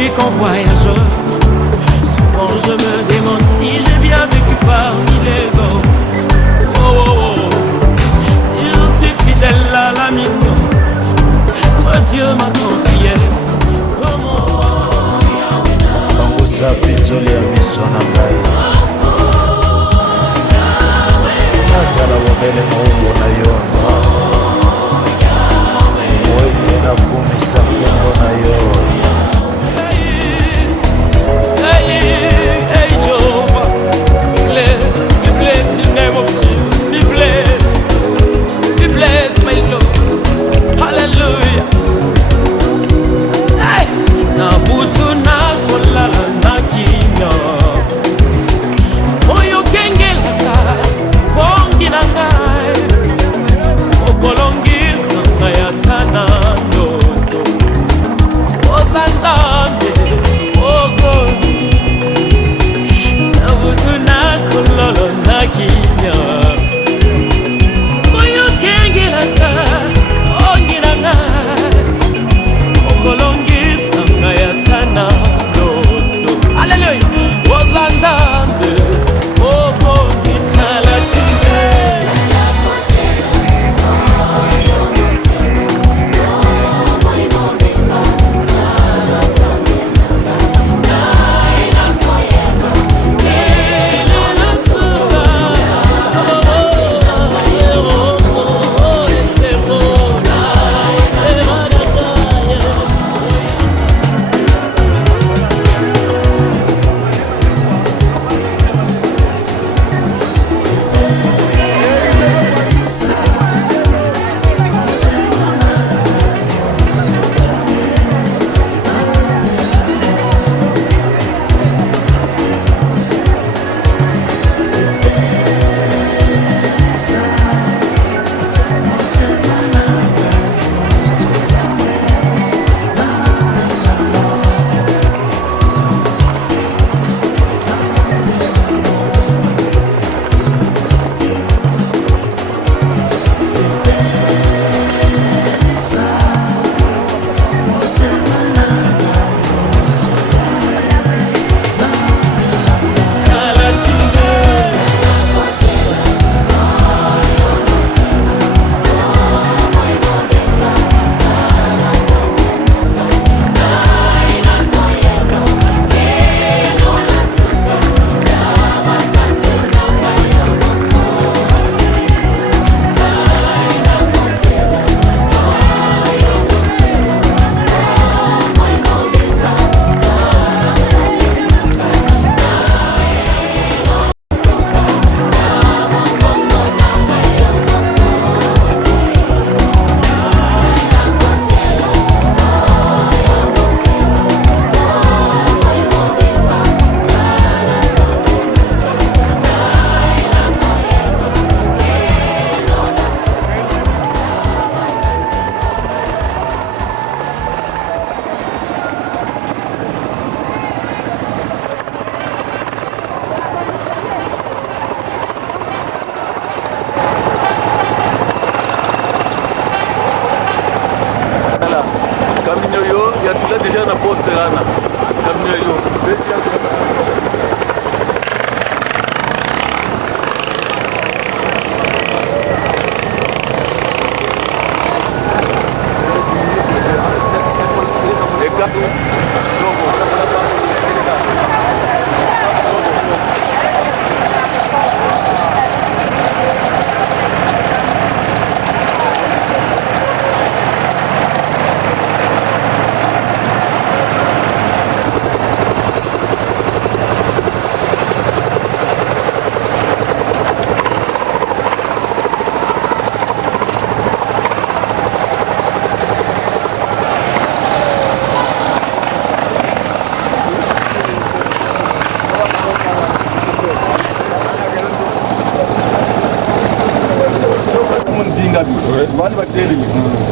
suis qu'un voyageur. Souvent je me demande si j'ai bien vécu parmi les hommes. Oh, oh, oh. Si je suis fidèle à la mission que Dieu m'a confiée. Bango sapi nzoli ya miso na ngai nazala bobele moumbo na yo nzambe oete nakumisa kombo na yo. Hey Jehovah, be blessed in the name of Jesus. Be blessed my Lord. Hallelujah. Hey, na butu na kolala na kinya. Oyo kengelaka kongi na ngai. Okolongisa ngaya kana ndoto. Ozanzambe ogodi. Na butu na kolala na kinya. Oyo kengelaka kongi na ngai. Okolongisa ngaya kana ndoto. Hallelujah. Ozanzambe ogodi talatinde.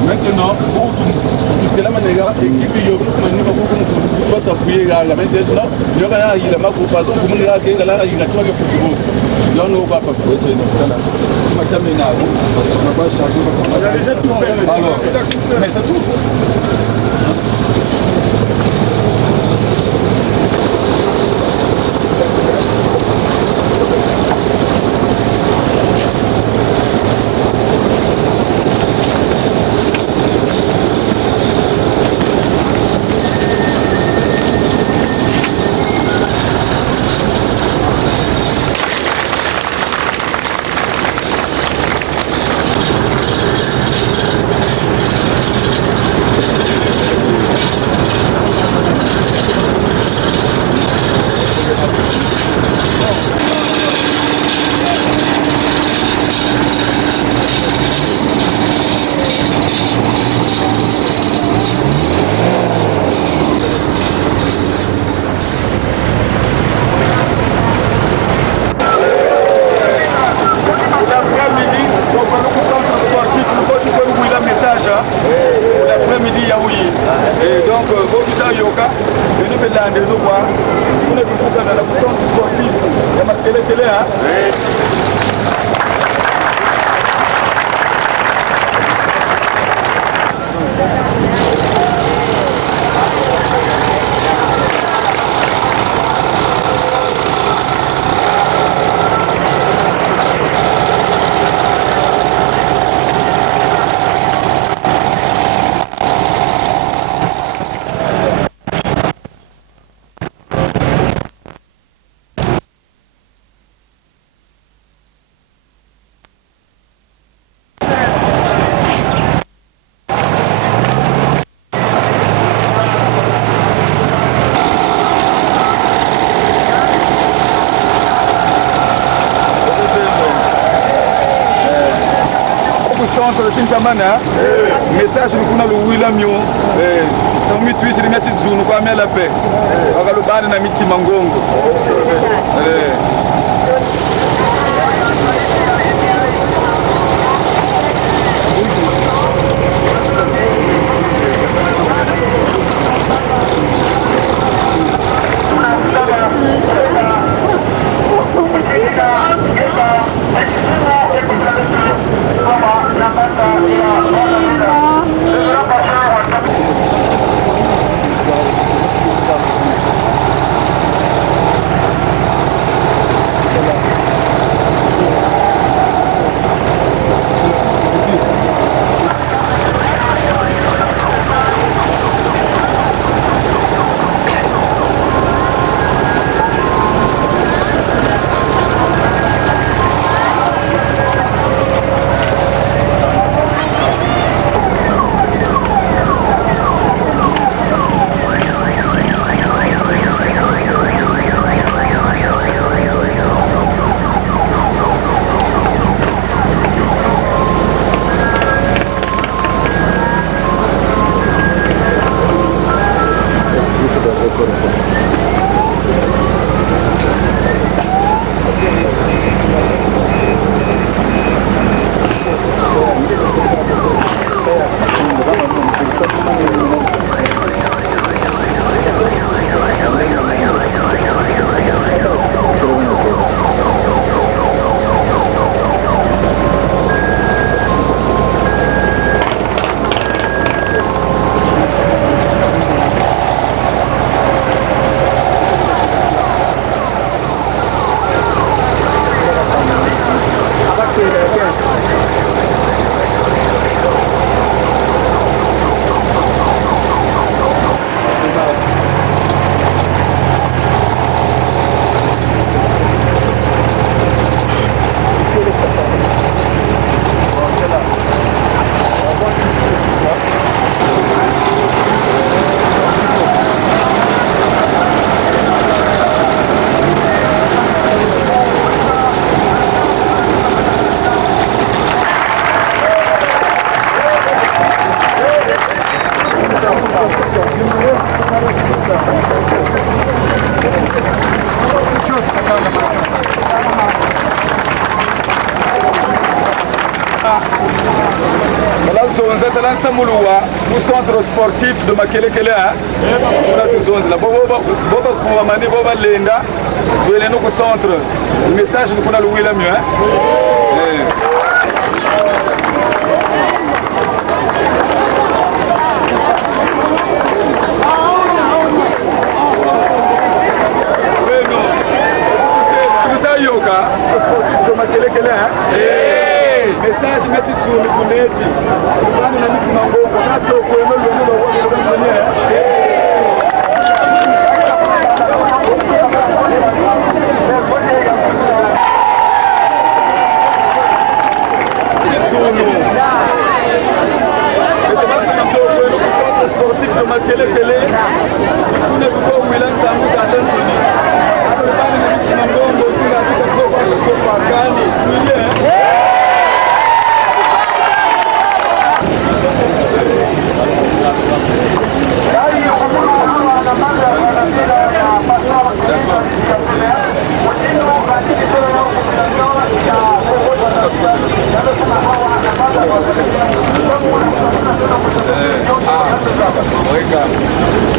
Maintenant, c'est la manière équipe yo ko sa fuye ga la maintenant yo ga ya ila mako paso ko mun ga ke ga la ila so ga fuki yo no ba pa ko ce kala ma tamina ma ba sha ko alors mais c'est tout Bobita Yoka, et nous mettons des nous voir. Nous ne pouvons pas dans la position sportive. Il y a marqué les télé, hein. Message nous le William Yo, sans mutuer sur les métiers de jour, nous pas la paix. On va le bar de Namiti Mangongo. Au centre sportif de Makelekele, au centre, le message nous a loué la mieux. Message metti su le puneti, vanno na miti mango, nato quello sportif de Makelekele, il faut que vous l'ayez entendu attention. Alors vanno na miti mango, tira tika kopa gani, Obrigado.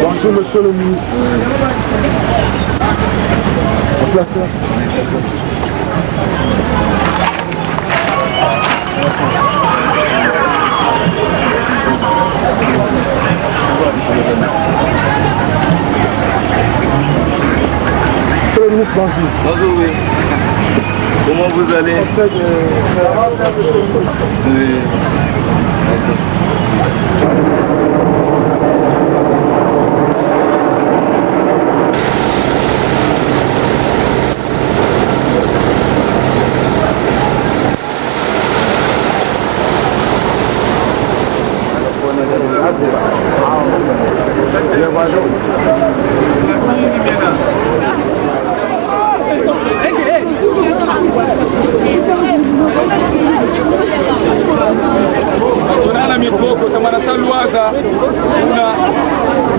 Bonjour monsieur le ministre. En place là. Monsieur le ministre, bonjour. Bonjour, oui. Comment vous allez? Oui. Tunana mikoko tamana salwaza una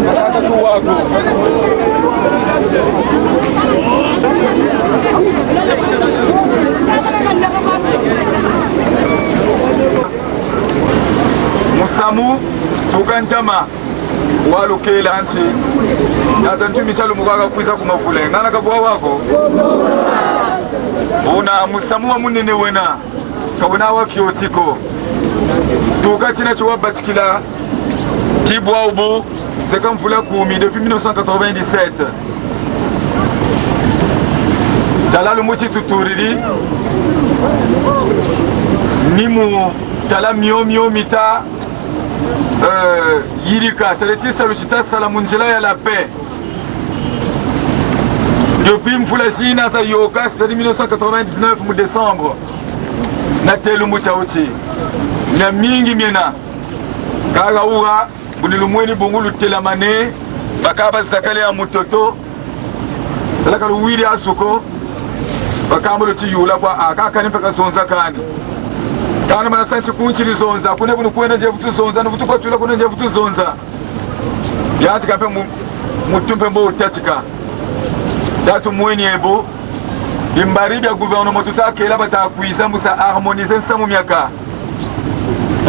nataka tu wako Musamu tukanjama walukela hansi natantu chalo mugaga kuisa kumafule nana kabwa wako una musamu wa munene wena kabona wa fiotiko tukachina chwa batikila tibwa ubu c'est comme vous la koumi depuis 1997 tala le mochi tuturiri nimu tala mio mita yirika c'est saluchita salamunjela ya la paix depuis mfulashina sa yoka c'est 1999 mu décembre na telu muchauchi na mingi miena kaga uga bunilumweni bungulu telamane bakaba zakale ya mutoto laka luwiri asuko bakambulo chiyula kwa akaka nipaka zonza kani kana mana sanchi kunchiri zonza kune bunu kwenda je butu zonza nubutu kwa tula kune je butu zonza yasi kape mutumpe mbo utachika tatu mweni ebo imbaribi ya gouvernement tutakela batakuiza musa harmoniser nsamu miaka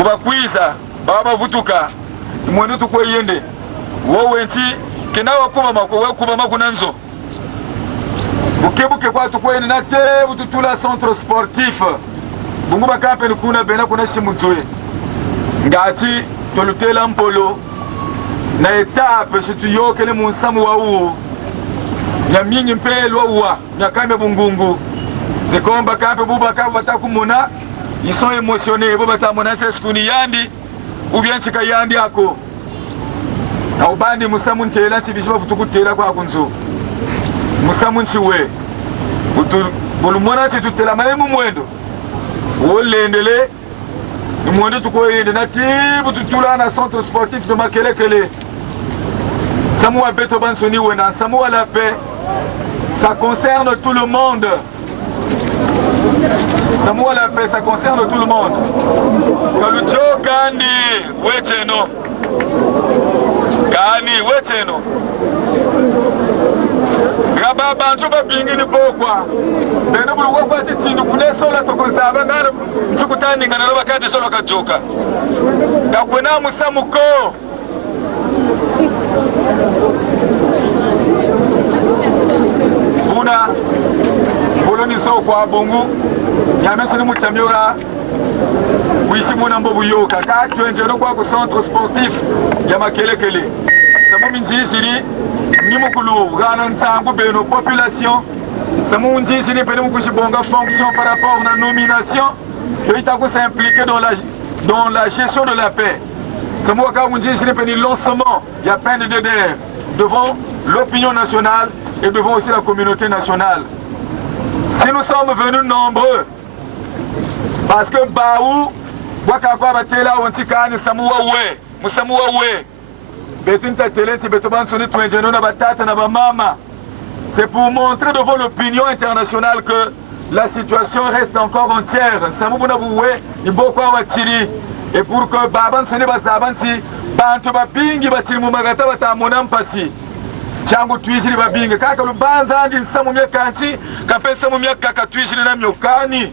ubakwiza baba vutuka mwenu tukwe yende wowe nchi kenawa kuba mako we kuba makunanzo bukebuke kwa tukwe yende nate bututula centre sportif bungu bakape kuna bena kuna shimutwe ngati tolutela mpolo na etape shitu yokele munsamu wa uo nyamingi mpelwa uwa nyakambe bungungu zekomba kape buba kape batakumuna ils sont émotionnés bo batamona seskuni yandi ou bien chika yandi ako na ubandi musamu ntela chibishima futukutela kwa kunzu musamu nchiwe bulumona chitutela malemu mwendo wolendele mwendo tukoyende na tibu tutula na centre sportif de makelekele samu wa beto bansoni wena samu wa la paix ça concerne tout le monde. Samu wa la paix, ça concerne tout le monde. Kalucho kandi wecheno. Kani wecheno. Gaba bantu babingini pokwa. Nendo bulu wakwa chichindu kuneso la tokozaba ngana mchukutani ngana roba kati solo kachoka. Kakwena musamu ko. Buna boloni so kwa bongo nyamese ni mutamyoga wishi muna mbobu yoka ka twenjero kwa ku centre sportif ya makelekele samu minjishiri ni mukulu gana nsangu beno population samu minjishiri pele mukushibonga fonction par rapport na nomination yo itako s'impliquer dans la gestion de la paix samu waka minjishiri pele lancement ya peine de DDR devant l'opinion nationale et devant aussi la communauté nationale. Si nous sommes venus nombreux, parce que Baou, Wakakwa Batela, Wantikani, Samoua Oué, Moussamoua Oué, Betinta Teleti, Betoban Soni, Twenjenona Batata, Nabamama, c'est pour montrer devant l'opinion internationale que la situation reste encore entière. Samouna Boué, Ibokwa Watiri, et pour que Baban Soni Basabansi, Bantu Babingi Batiri Moumagata Batamonam Passi. Changu tuishiri babinga kaka lubanza andi samumya kanchi kampe samumya kaka tuishiri na myokani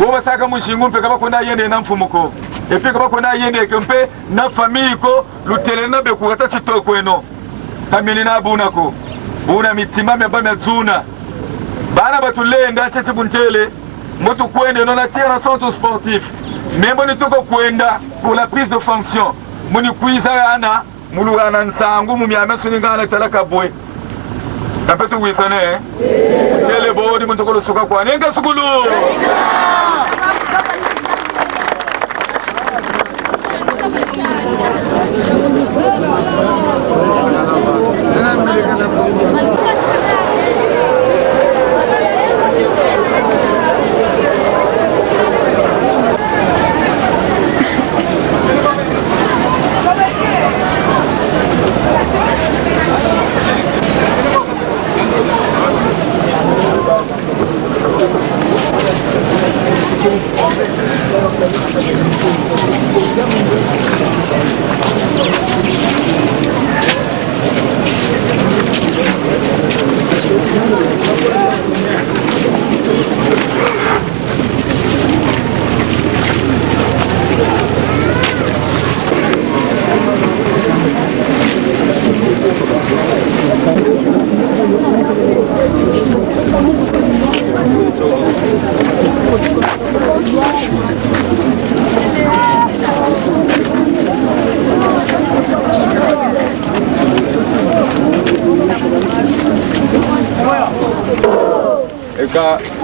boba saka mushingu mpe kaba kona yende na mfumuko epi kaba kona yende kempe na famille ko lutele na be kugata chitoko eno kamili na bunako buna mitima meba mezuna bana batulenda cheche buntele moto kwende no na tira centre sportif membo ni toko kwenda pour la prise de fonction muni kuiza ana mulugana nsangu mumyame suningana talaka boy kapetu wisane tele bodi muntokolo suka kwa nenga sukulu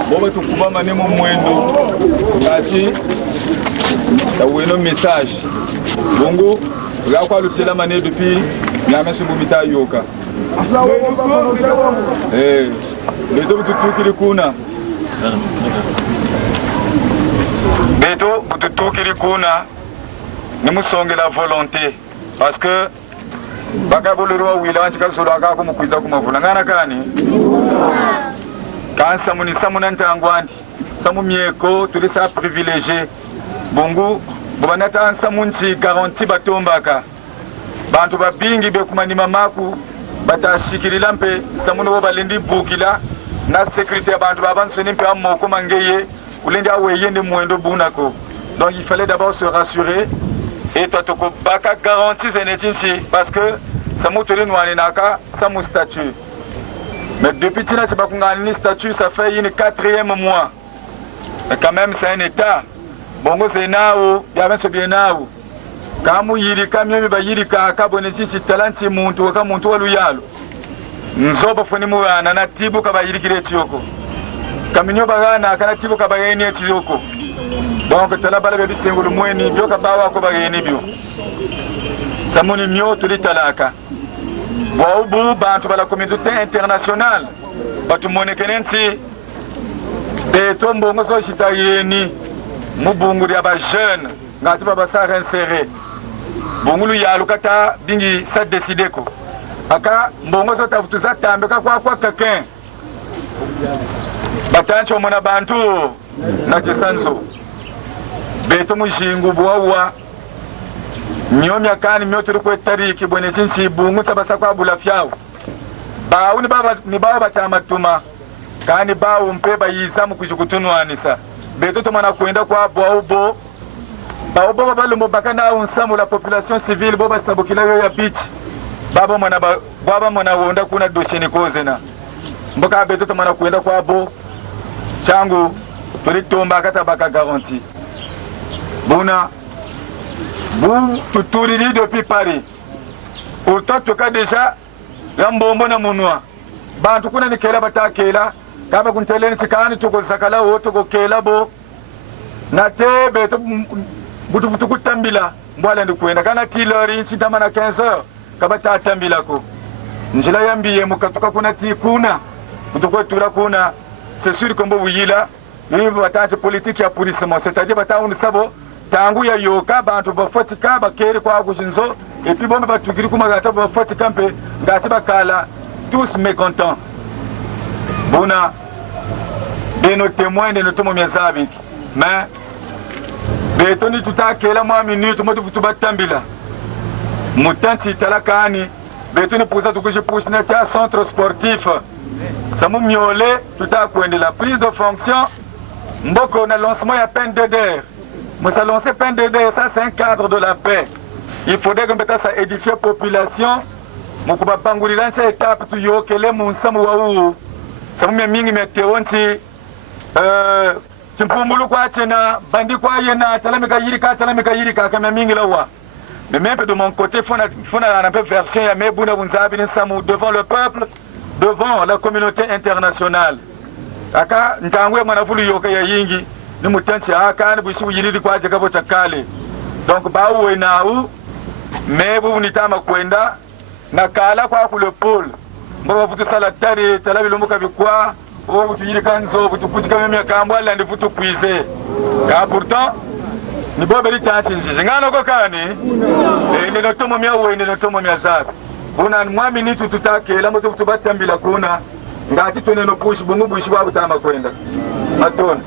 boba tukubama nemo mwendo ngati taweno message bongo rakwa lutela mané depuis nyame subumita yoka beto bututukiri kuna beto bututukiri kuna nimusonge la volonté parce que bakabolero wila nchika solo akako mukwiza kumavula ngana kani quand samuni samunanta angwandi samu mieko tulisa privilégié bongo bobanata samunchi garanti batombaka bantu babingi bekumanima maku batashikirila mpe samuno bo balindi bukila na sécurité ya bantu babansoni mpe amoko mangeye ulindi aweyende mwendo bunako. Donc il fallait d'abord se rassurer et totoko baka garantie zenetinchi parce que samu tolini waninaka samu statut. Mais depuis que tu as un statut, ça fait une 4e mois. Mais quand même, c'est un état. Bon, c'est nao, il y a ce bien nao. Quand il y a camion, il y a carbonesi, si talent, si monte, ou quand monte, ou yalo. Nous sommes pas venus à Nanatibo Kabayiri Tioko. Camino Barana, Kanatibo Kabayeni Tioko. Donc, tu as la balle de Single Mouni, Biokabawa Kobayeni Bio. Samoni Mio, tu dis Talaka. Waoubu bantu la communauté internationale batu monekenenti de tombongo so chitayeni mubungu ya ba jeune ngati baba sa réinsérer bongulu ya lukata bingi sa décider ko aka mbongo so tafutuza tambe kwa quelqu'un batancho mona bantu na kisanzo beto mushingu bwawa Nyomi akani myoto kwa tariki bwene chinsi bungu sabasa kwa bulafyao. Bawu ni bawa batamatuma. Kani bawu mpeba yisamu kujukutunu anisa. Beto tomana kuenda kwa bwaubo. Baubo babalumo bakana unsamu la population civile boba sabukila ya beach. Baba mwana wonda kuna dosheni kozena. Mboka beto tomana kuenda kwa bo. Changu tulitomba kata baka garanti. Buna vous tournerez depuis Paris. Pourtant, tu as déjà l'ambombo na munwa. Bantu kuna ni kela bata kela. Kaba kunteleni chikani tuko sakala woto ko kela bo. Na tebe to butu kutambila. Mbwala ndi kuenda kana tilori chitama na 15 heures. Kaba ta tambila ko. njila yambiye mukatuka kuna ti kuna kutukwe tura kuna c'est sûr que mbo wiyila ni bataje politique ya pourrissement c'est-à-dire batauni sabo tangu ya yoka bantu bafotika bakeri kwa kujinzo et puis bombe batukiri kuma gata bafotika mpe ngati bakala tous mécontents bona de nos témoins de notre momiazabi mais betoni tutakela mwa minute moto futubatambila mutanti talakani betoni pousa tukuje poussina tia centre sportif samu miolé tutakwende la prise de fonction mboko na lancement ya peine de der musa lancer peine de der ça c'est un cadre de la paix il faudrait que ça édifier population mukuba bangulila ncha étape tu yokele munsamu wa samu mingi meteonti Timpumulu kwa chena, bandi kwa yena, talamika yirika kama mingi lawa. Mais même de mon côté, fona un peu version ya mebuna bunzabi samu devant le peuple, devant la communauté internationale. Aka ntangwe mwanafulu yoka ya yingi, ni mutensi aka ni bushi yiridi kwa jakabo chakale. Donc bawe na u mebu nitama kwenda na kala kwa ku le pôle. Mbo futu sala tari talabi lomuka bikwa. Oh, tu dis quand vous tu quand même ya kambwa la ndifutu puiser. Car pourtant, ni bobeli tanti ngano kokani. Ni notomo mia we ni notomo mia zaka. Bona mwa minute tutakela moto tubatambila kuna. Ngati tone no push bungu bushi babu tama kwenda. Matona.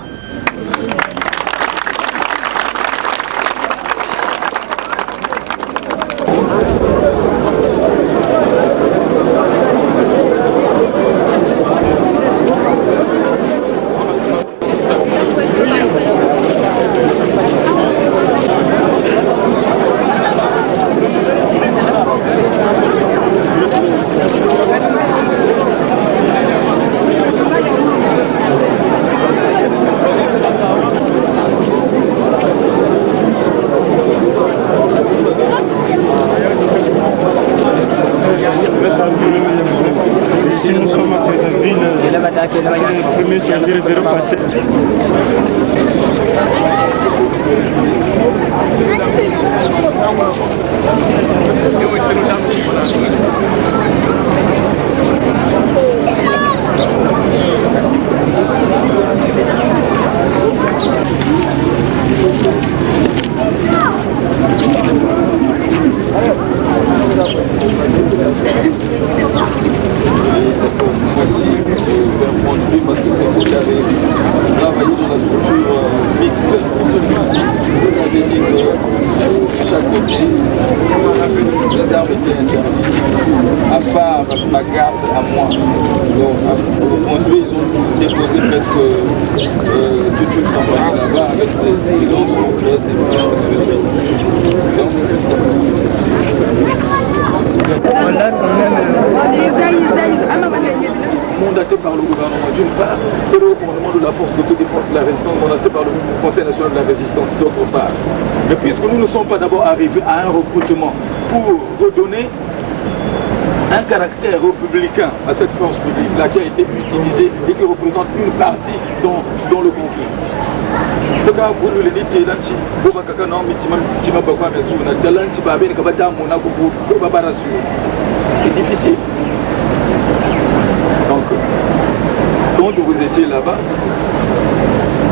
Mandaté par le gouvernement d'une part, et le commandement de la force d'autodéfense de la résistance mandaté par le Conseil national de la résistance d'autre part. Mais puisque nous ne sommes pas d'abord arrivés à un recrutement pour redonner un caractère républicain à cette force publique-là qui a été utilisée et qui représente une partie dans le conflit. C'est difficile. Donc, quand vous étiez là-bas,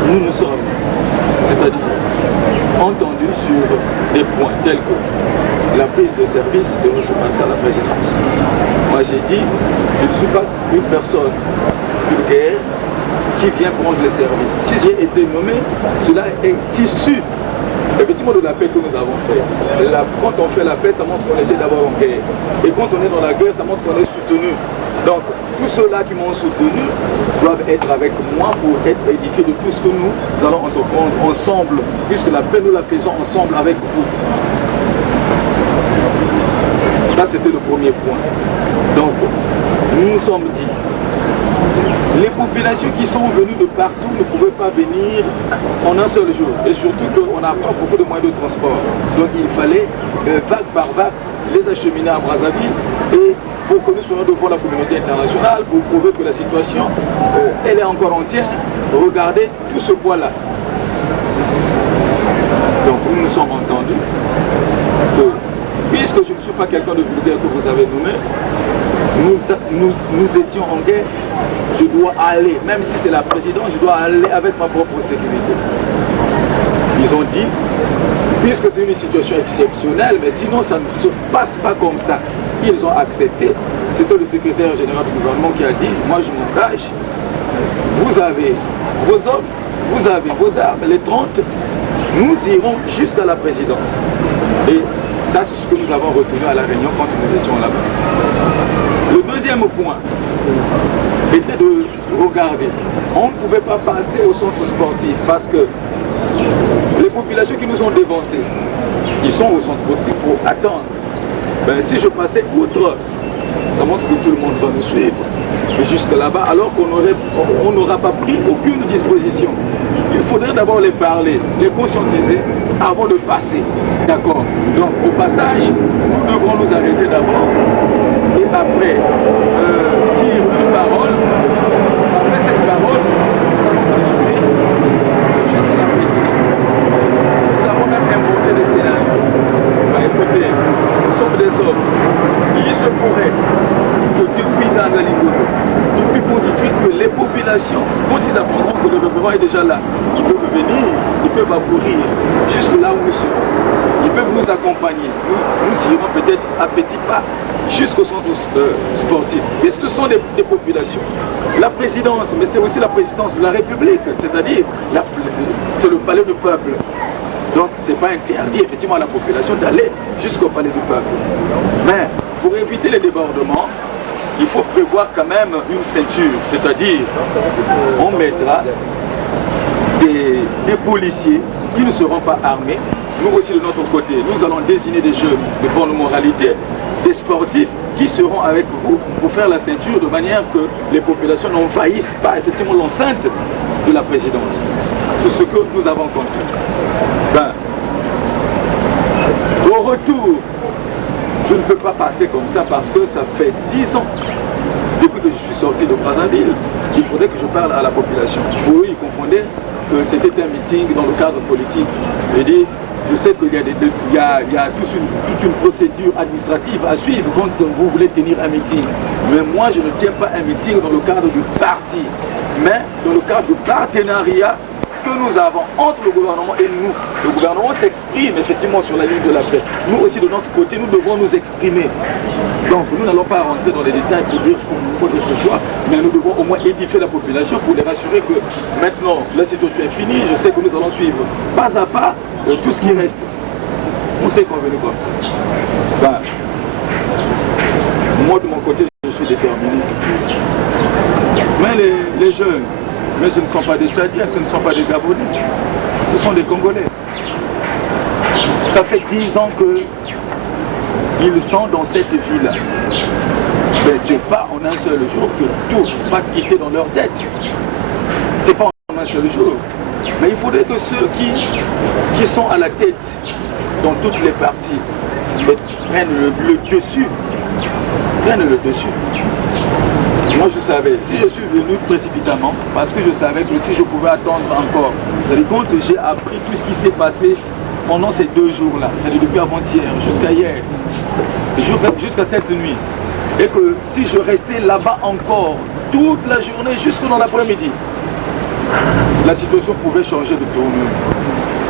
nous nous sommes, c'est-à-dire entendus sur des points tels que la prise de service de M. Massa à la présidence. Moi j'ai dit, je ne suis pas une personne vulgaire qui vient prendre les services. Si j'ai été nommé, cela est issu effectivement de la paix que nous avons fait. Quand on fait la paix, ça montre qu'on était d'abord en guerre. Et quand on est dans la guerre, ça montre qu'on est soutenu. Donc, tous ceux-là qui m'ont soutenu doivent être avec moi pour être édifiés de tout ce que nous allons entreprendre ensemble, puisque la paix, nous la faisons ensemble avec vous. Ça, c'était le premier point. Donc, nous nous sommes dit, les populations qui sont venues de partout ne pouvaient pas venir en un seul jour. Et surtout qu'on n'a pas beaucoup de moyens de transport. Donc, il fallait, vague par vague, les acheminer à Brazzaville et pour que nous soyons devant la communauté internationale, pour prouver que la situation, elle est encore entière. Regardez tout ce poids-là. Donc nous nous sommes entendus que, puisque je ne suis pas quelqu'un de vulgaire que vous avez nommé, nous étions en guerre, je dois aller, même si c'est la présidence, je dois aller avec ma propre sécurité. Ils ont dit, puisque c'est une situation exceptionnelle, mais sinon ça ne se passe pas comme ça. Ils ont accepté. C'était le secrétaire général du gouvernement qui a dit, moi je m'engage, vous avez vos hommes, vous avez vos armes, les 30, nous irons jusqu'à la présidence. Et ça, c'est ce que nous avons retenu à la réunion quand nous étions là-bas. Le deuxième point était de regarder. On ne pouvait pas passer au centre sportif parce que les populations qui nous ont dévancés, ils sont au centre sportif pour attendre. Ben, si je passais outre, ça montre que tout le monde va me suivre. Et jusque là-bas, alors qu'on n'aura pas pris aucune disposition. Il faudrait d'abord les parler, les conscientiser avant de passer. D'accord? Donc au passage, nous devrons nous arrêter d'abord et après dire une parole. Après cette parole, nous allons continuer jusqu'à la présidence. Nous avons même inventé des scénarios. Bah, écoutez, nous sommes des hommes. Il se pourrait que depuis Dangalingodo, depuis Pont-du-Tuit, que les populations, quand ils apprendront que le gouvernement est déjà là, ils peuvent venir, ils peuvent accourir jusque là où nous serons. Ils peuvent nous accompagner. Nous irons peut-être à petits pas jusqu'au centre sportif. Et ce sont des populations. La présidence, mais c'est aussi la présidence de la République, c'est-à-dire c'est le palais du peuple. Donc ce n'est pas interdit effectivement à la population d'aller jusqu'au palais du peuple. Mais pour éviter les débordements, il faut prévoir quand même une ceinture, c'est-à-dire on mettra des policiers qui ne seront pas armés. Nous aussi de notre côté, nous allons désigner des jeunes de bonne moralité, des sportifs qui seront avec vous pour faire la ceinture de manière que les populations n'envahissent pas effectivement l'enceinte de la présidence. C'est ce que nous avons compris. Ben, au retour, je ne peux pas passer comme ça parce que ça fait 10 ans depuis que je suis sorti de Brazzaville. Il faudrait que je parle à la population. Pour eux, ils confondaient que c'était un meeting dans le cadre politique. Je sais qu'il y a toute une procédure administrative à suivre quand vous voulez tenir un meeting. Mais moi, je ne tiens pas un meeting dans le cadre du parti, mais dans le cadre du partenariat que nous avons entre le gouvernement et nous. Le gouvernement s'exprime effectivement sur la ligne de la paix. Nous aussi, de notre côté, nous devons nous exprimer. Donc, nous n'allons pas rentrer dans les détails pour dire quoi que ce soit, mais nous devons au moins édifier la population pour les rassurer que maintenant, la situation est finie. Je sais que nous allons suivre pas à pas tout ce qui reste. On s'est convenu comme ça. Ben, moi, de mon côté, je suis déterminé. Mais les jeunes, mais ce ne sont pas des Tchadiens, ce ne sont pas des Gabonais, ce sont des Congolais. Ça fait 10 ans qu'ils sont dans cette ville. Mais ce n'est pas en un seul jour que tout va quitter dans leur tête. Ce n'est pas en un seul jour. Mais il faudrait que ceux qui sont à la tête dans toutes les parties prennent le dessus. Prennent le dessus. Moi je savais, si je suis venu précipitamment, parce que je savais que si je pouvais attendre encore, c'est-à-dire quand j'ai appris tout ce qui s'est passé pendant ces 2 jours-là, c'est-à-dire depuis avant-hier jusqu'à hier, jusqu'à cette nuit, et que si je restais là-bas encore toute la journée, jusque dans l'après-midi, la situation pouvait changer de tournure.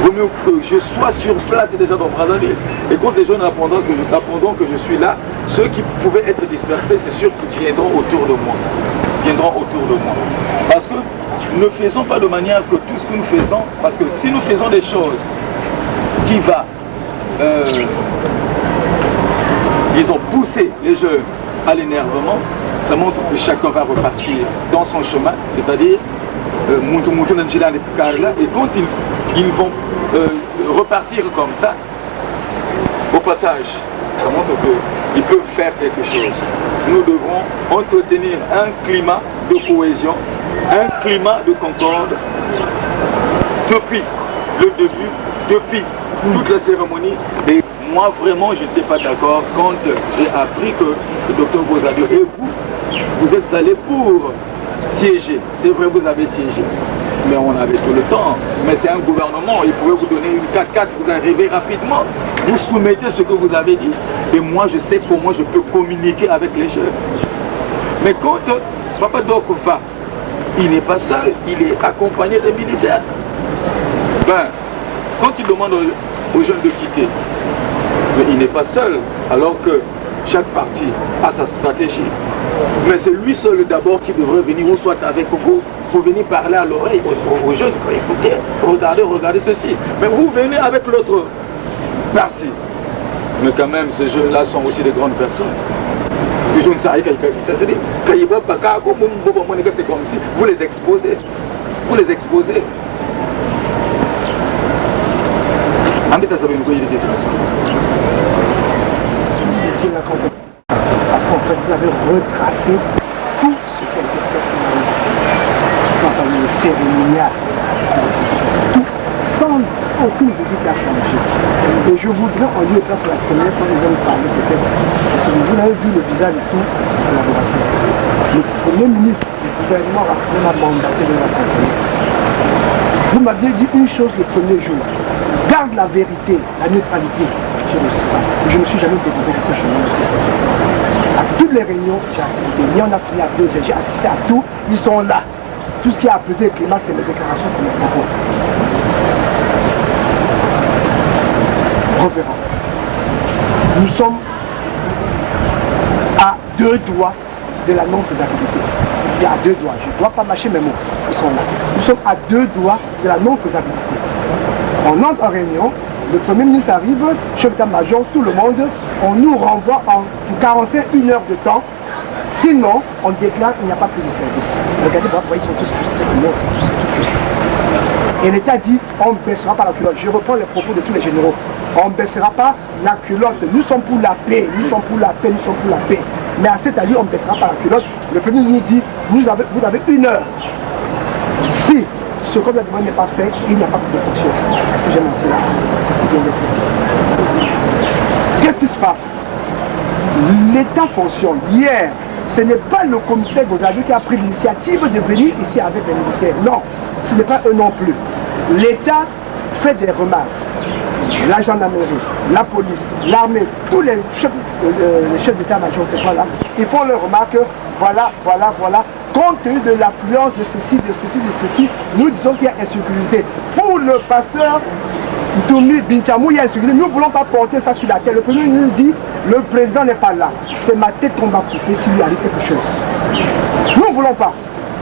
Il vaut mieux que je sois sur place et déjà dans Brazzaville. Et quand les jeunes apprendront que je suis là, ceux qui pouvaient être dispersés, c'est sûr qu'ils viendront autour de moi. Parce que ne faisons pas de manière que tout ce que nous faisons, parce que si nous faisons des choses qui va, disons, pousser les jeunes à l'énervement, ça montre que chacun va repartir dans son chemin, c'est-à-dire et quand ils vont repartir comme ça, au passage, ça montre qu'ils peuvent faire quelque chose. Nous devrons entretenir un climat de cohésion, un climat de concorde depuis le début, depuis toute la cérémonie. Et moi vraiment je n'étais pas d'accord quand j'ai appris que le docteur Bozadio et vous êtes allés pour siéger. C'est vrai, vous avez siégé. Mais on avait tout le temps. Mais c'est un gouvernement, il pouvait vous donner une 4x4, vous arrivez rapidement, vous soumettez ce que vous avez dit. Et moi, je sais comment je peux communiquer avec les jeunes. Mais quand Papa Doc va, il n'est pas seul, il est accompagné des militaires. Ben, quand il demande aux jeunes de quitter, mais il n'est pas seul, alors que chaque parti a sa stratégie. Mais c'est lui seul d'abord qui devrait venir, ou soit avec vous, pour venir parler à l'oreille aux jeunes. Écoutez, regardez ceci. Mais vous venez avec l'autre parti. Mais quand même, ces jeunes-là sont aussi des grandes personnes. Les jeunes savent c'est comme si vous les exposez. Vous les exposez. Parce qu'en fait, vous avez retracé tout ce qui a été fait dans le cérémonial. Tout, sans aucune visite à changer. Et je voudrais en lieu de place la première fois que nous allons parler peut-être. Si vous avez vu le visage et tout, le Premier ministre du gouvernement racine a mandaté de l'accompagner. Vous m'aviez dit une chose le premier jour. Garde la vérité, la neutralité. Je ne me suis jamais dégoûté de ce chemin. À toutes les réunions, j'ai assisté. Il y en a fini à deux, j'ai assisté à tout. Ils sont là. Tout ce qui a apaisé le climat, c'est mes déclarations, c'est mes propos. Reverrons. Nous sommes à 2 doigts de la non-faisabilité. Il y a 2 doigts. Je ne dois pas mâcher mes mots. Ils sont là. Nous sommes à 2 doigts de la non-faisabilité. On entre en réunion, le Premier ministre arrive, chef d'état-major, tout le monde, on nous renvoie en 45 heures de temps. Sinon, on déclare qu'il n'y a pas plus de service. Regardez, ils sont tous frustrés. Non, c'est tous frustrés. Et l'État dit, on ne baissera pas la culotte. Je reprends les propos de tous les généraux. On ne baissera pas la culotte. Nous sommes pour la paix. Nous sommes pour la paix. Nous sommes pour la paix. Mais à cette allure, on ne baissera pas la culotte. Le Premier ministre nous dit, vous avez 1 heure. Si ce qu'on a demandé n'est pas fait, il n'y a pas plus de fonction. Est-ce que j'ai menti là? C'est ce qui vient d'être dit. Qu'est-ce qui se passe? L'État fonctionne. Hier, ce n'est pas le commissaire Gozadu qui a pris l'initiative de venir ici avec les militaires. Non, ce n'est pas eux non plus. L'État fait des remarques. La gendarmerie, la police, l'armée, tous les chefs d'état-major, c'est pas là. Ils font leurs remarques. Voilà. Compte tenu de l'affluence de ceci, nous disons qu'il y a insécurité. Pour le pasteur Doumi Binchamou, il y a insécurité. Nous ne voulons pas porter ça sur la terre. Le premier nous dit, le président n'est pas là. C'est ma tête qu'on va couper s'il lui arrive quelque chose. Nous ne voulons pas.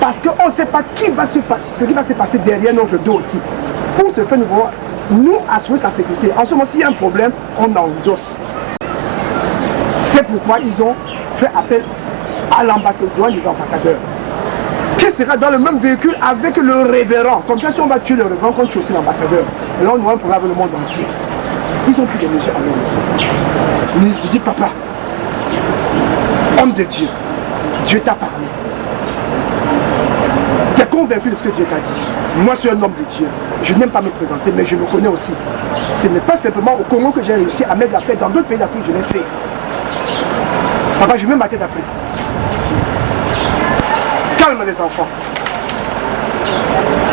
Parce qu'on ne sait pas ce qui va se passer derrière notre dos aussi. Pour ce faire, nous voulons nous assurer sa sécurité. En ce moment, s'il y a un problème, on endosse. C'est pourquoi ils ont fait appel à l'ambassadeur des ambassadeurs, qui sera dans le même véhicule avec le révérend. Comme ça, si on va tuer le révérend, on tue aussi l'ambassadeur. Et là, on aura un problème avec le monde entier. Ils ont pris des mesures à leur. Le ministre dit, papa, homme de Dieu, Dieu t'a parlé. Tu es convaincu de ce que Dieu t'a dit. Moi, je suis un homme de Dieu. Je n'aime pas me présenter, mais je me connais aussi. Ce n'est pas simplement au Congo que j'ai réussi à mettre la paix. Dans d'autres pays d'Afrique, je l'ai fait. Papa, je mets ma tête d'Afrique. Calme les enfants.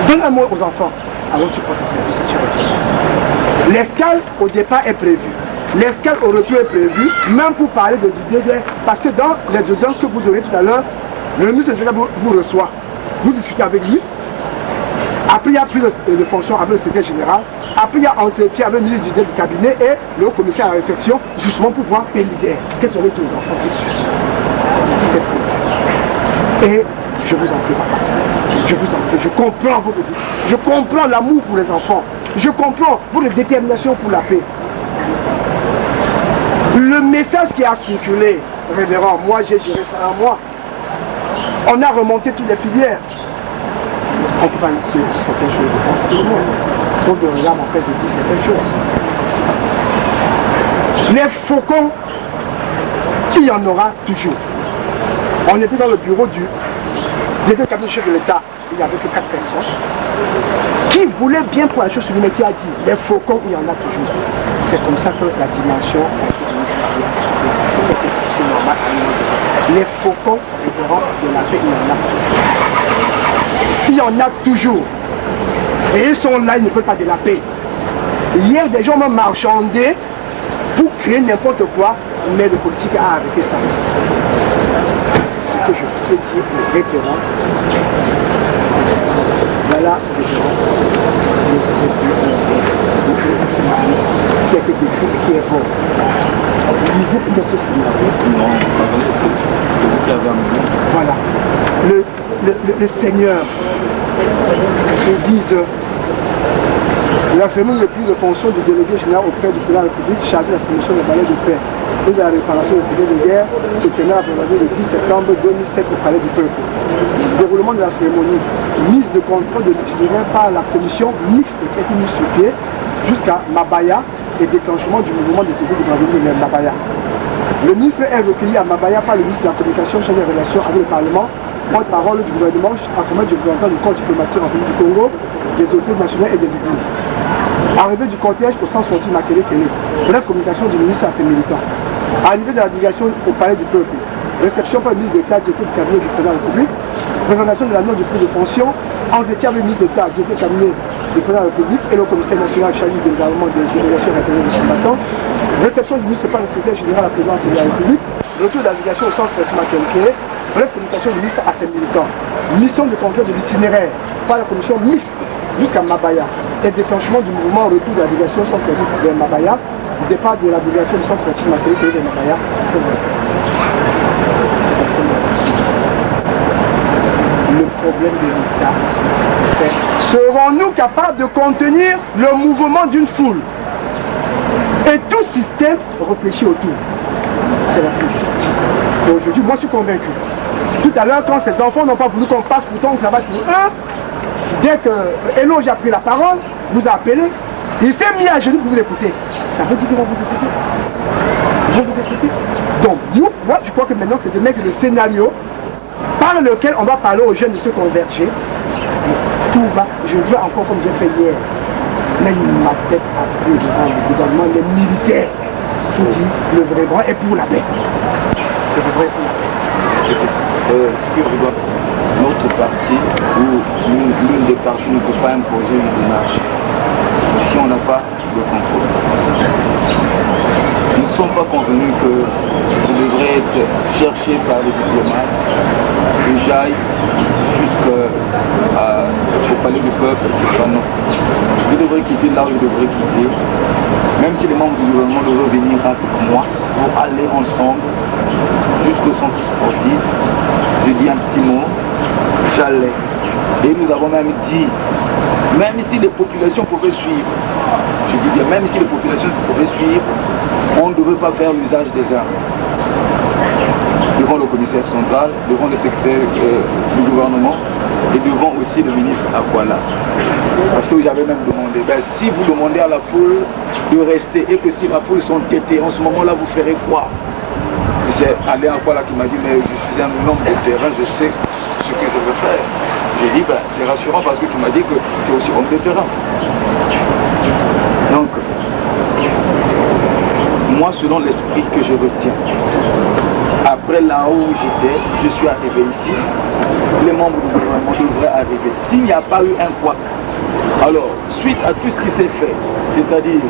Donne un mot aux enfants. Alors tu portes le service. L'escale au départ est prévue. L'escale au retour est prévue, même pour parler de l'idée. Parce que dans les audiences que vous aurez tout à l'heure, le ministre vous reçoit. Vous discutez avec lui. Après, il y a prise de fonction avec le secrétaire général. Après, il y a entretien avec le ministre du cabinet et le commissaire à la réflexion, justement pour voir quelle idée. Quels sont les enfants tout de suite. Et je vous en prie, papa. Je vous en prie. Je comprends votre vie. Je comprends l'amour pour les enfants. Je comprends votre détermination pour la paix. Le message qui a circulé, révérend, moi j'ai géré ça à moi. On a remonté toutes les filières. On peut pas se dire certaines choses devant tout le monde. Sauf de regard en fait de dire certaines choses. Les faucons, il y en aura toujours. On était dans le bureau du cabinet chef de l'État, il y avait que 4 personnes, qui voulaient bien pour la chose sur lui, mais qui a dit, les faucons, il y en a toujours. C'est comme ça que la dimension c'est normal. Les faucons de la paix, il y en a toujours. Et ils sont là, ils ne veulent pas de la paix. Hier, des gens m'ont marchandé pour créer n'importe quoi, mais le politique a arrêté ça. que je peux dire aux référents. Voilà, référent. Qui a été décrit et qui est bon. Vous lisez plus de ce scénario? Non, c'est vous qui avez amené. Voilà. Le Seigneur nous dise la semaine de prise de fonction du délégué général auprès du président de la République chargé de la commission des palais de paix et de la réparation des civils de guerre se tiendra à le 10 septembre 2007 au palais du peuple. Déroulement de la cérémonie, mise de contrôle de l'itinéraire par la commission mixte qui a été mise sur pied jusqu'à Mabaya et déclenchement du mouvement de civils de Mabaya. Le ministre est recueilli à Mabaya par le ministre de la Communication chargé des relations avec le Parlement, porte-parole du gouvernement, accompagné du représentant du corps diplomatique en République du Congo, des autorités nationales et des églises. Arrivée du cortège au sens sorti Makele Kele, bref communication du ministre à ses militants. Arrivée de la délégation au palais du peuple, réception par le ministre d'État du cabinet du président de la République, présentation de la note de prise de fonction, entretien avec le ministre d'État du cabinet du président de la République et le commissaire national chargé du gouvernement des délégations nationales des combattants, réception du ministre par le secrétaire général à la présidence de la République, retour de la délégation au sens sorti Makele Kele, bref communication du ministre à ses militants, mission de contrôle de l'itinéraire par la commission mixte jusqu'à Mabaya et déclenchement du mouvement retour de la délégation sans président de Mabaya, départ de la délégation du centre pratique matériel de Mabaya. Le problème de l'État, c'est serons-nous capables de contenir le mouvement d'une foule? Et tout système réfléchit autour. C'est la foule. Et aujourd'hui, moi je suis convaincu. Tout à l'heure, quand ces enfants n'ont pas voulu qu'on passe pourtant au travail pour eux, dès que Eloge a pris la parole, vous a appelé, il s'est mis à genoux pour vous écouter. Ça veut dire qu'il va vous écouter. Je vais vous écouter. Donc, moi, je crois que maintenant, c'est de mettre le scénario par lequel on va parler aux jeunes de se converger. Tout va, je veux encore comme j'ai fait hier, même ma tête a pris devant le gouvernement, les militaires, qui dit le vrai droit est pour la paix. Le vrai pour la paix. Ce que je dois, notre parti ou l'une des parties ne peut pas imposer une démarche si on n'a pas de contrôle. Nous ne sommes pas convenus que je devrais être cherché par les diplomates, que j'aille jusqu'au palais du peuple, etc. Non. Je devrais quitter là où je devrais quitter, même si les membres du gouvernement devraient venir avec moi pour aller ensemble jusqu'au centre sportif. Je dis un petit mot, j'allais. Et nous avons même dit, même si les populations pouvaient suivre, je dis bien, même si les populations pouvaient suivre, on ne devait pas faire l'usage des armes. Devant le commissaire central, devant le secrétaire du gouvernement et devant aussi le ministre Akwala. Parce que j'avais même demandé, si vous demandez à la foule de rester et que si la foule sont têtées, en ce moment-là, vous ferez quoi? C'est Alain Akwala qui m'a dit, mais je suis un homme de terrain, je sais ce que je veux faire. J'ai dit, c'est rassurant parce que tu m'as dit que tu es aussi homme de terrain. Donc, moi, selon l'esprit que je retiens, après là où j'étais, je suis arrivé ici, les membres du gouvernement devraient arriver. S'il n'y a pas eu un couac, alors, suite à tout ce qui s'est fait, c'est-à-dire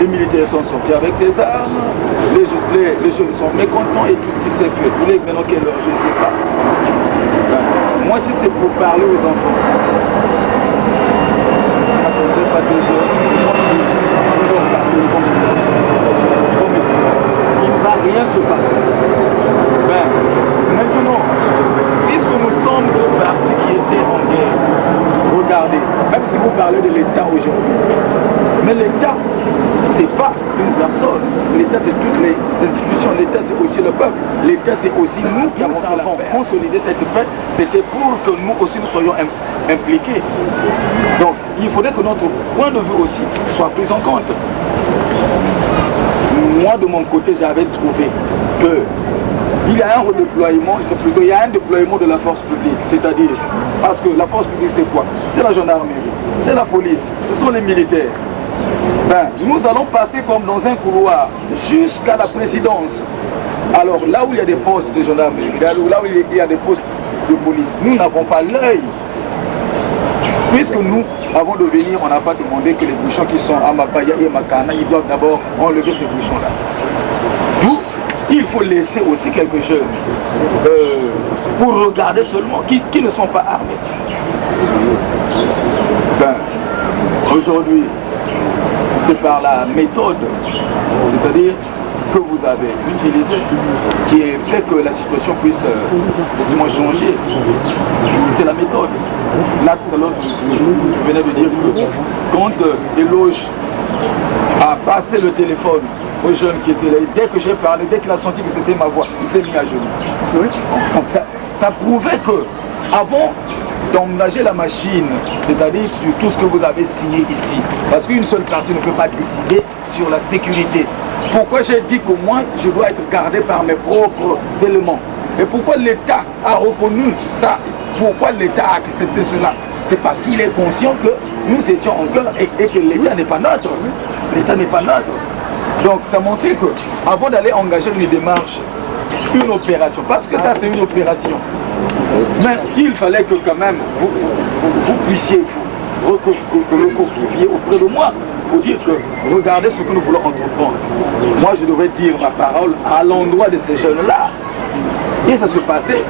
les militaires sont sortis avec des armes, les jeunes sont mécontents et tout ce qui s'est fait. Il est maintenant quelle heure, je ne sais pas. Moi, si c'est pour parler aux enfants, je n'attendrai pas 2 heures. Il ne va rien se passer. Maintenant, puisque nous sommes 2 partis qui étaient en guerre, regardez, même si vous parlez de l'État aujourd'hui, mais l'État, c'est pas une personne. L'État, c'est toutes les institutions. L'État, c'est aussi le peuple. L'État, c'est aussi nous qui avons consolidé cette paix. C'était pour que nous aussi nous soyons impliqués. Donc, il faudrait que notre point de vue aussi soit pris en compte. Moi, de mon côté, j'avais trouvé que il y a un redéploiement, il y a un déploiement de la force publique, c'est-à-dire, parce que la force publique c'est quoi? C'est la gendarmerie, c'est la police, ce sont les militaires. Nous allons passer comme dans un couloir jusqu'à la présidence. Alors là où il y a des postes de gendarmerie, là où il y a des postes de police, nous n'avons pas l'œil. Puisque nous, avant de venir, on n'a pas demandé que les bouchons qui sont à Mabaya et Makana, ils doivent d'abord enlever ces bouchons-là. D'où il faut laisser aussi quelques jeunes pour regarder seulement, qui ne sont pas armés. Ben, aujourd'hui, c'est par la méthode, c'est-à-dire que vous avez utilisée, qui fait que la situation puisse changer. C'est la méthode. Là, tout à l'heure, je venais de dire que quand Eloge a passé le téléphone aux jeunes qui étaient là, dès que j'ai parlé, dès qu'il a senti que c'était ma voix, il s'est mis à genoux. Oui. Donc ça prouvait que, avant d'engager la machine, c'est-à-dire sur tout ce que vous avez signé ici, parce qu'une seule partie ne peut pas décider sur la sécurité. Pourquoi j'ai dit que moi, je dois être gardé par mes propres éléments? Et pourquoi l'État a reconnu ça? Pourquoi l'État a accepté cela? C'est parce qu'il est conscient que nous étions encore et que l'État n'est pas neutre. L'État n'est pas neutre. Donc ça montrait que, avant d'aller engager une démarche, une opération, parce que ça c'est une opération, mais il fallait que quand même vous puissiez vous recouvrir auprès de moi pour dire que regardez ce que nous voulons entreprendre. Moi je devrais dire ma parole à l'endroit de ces jeunes-là. Et ça se passait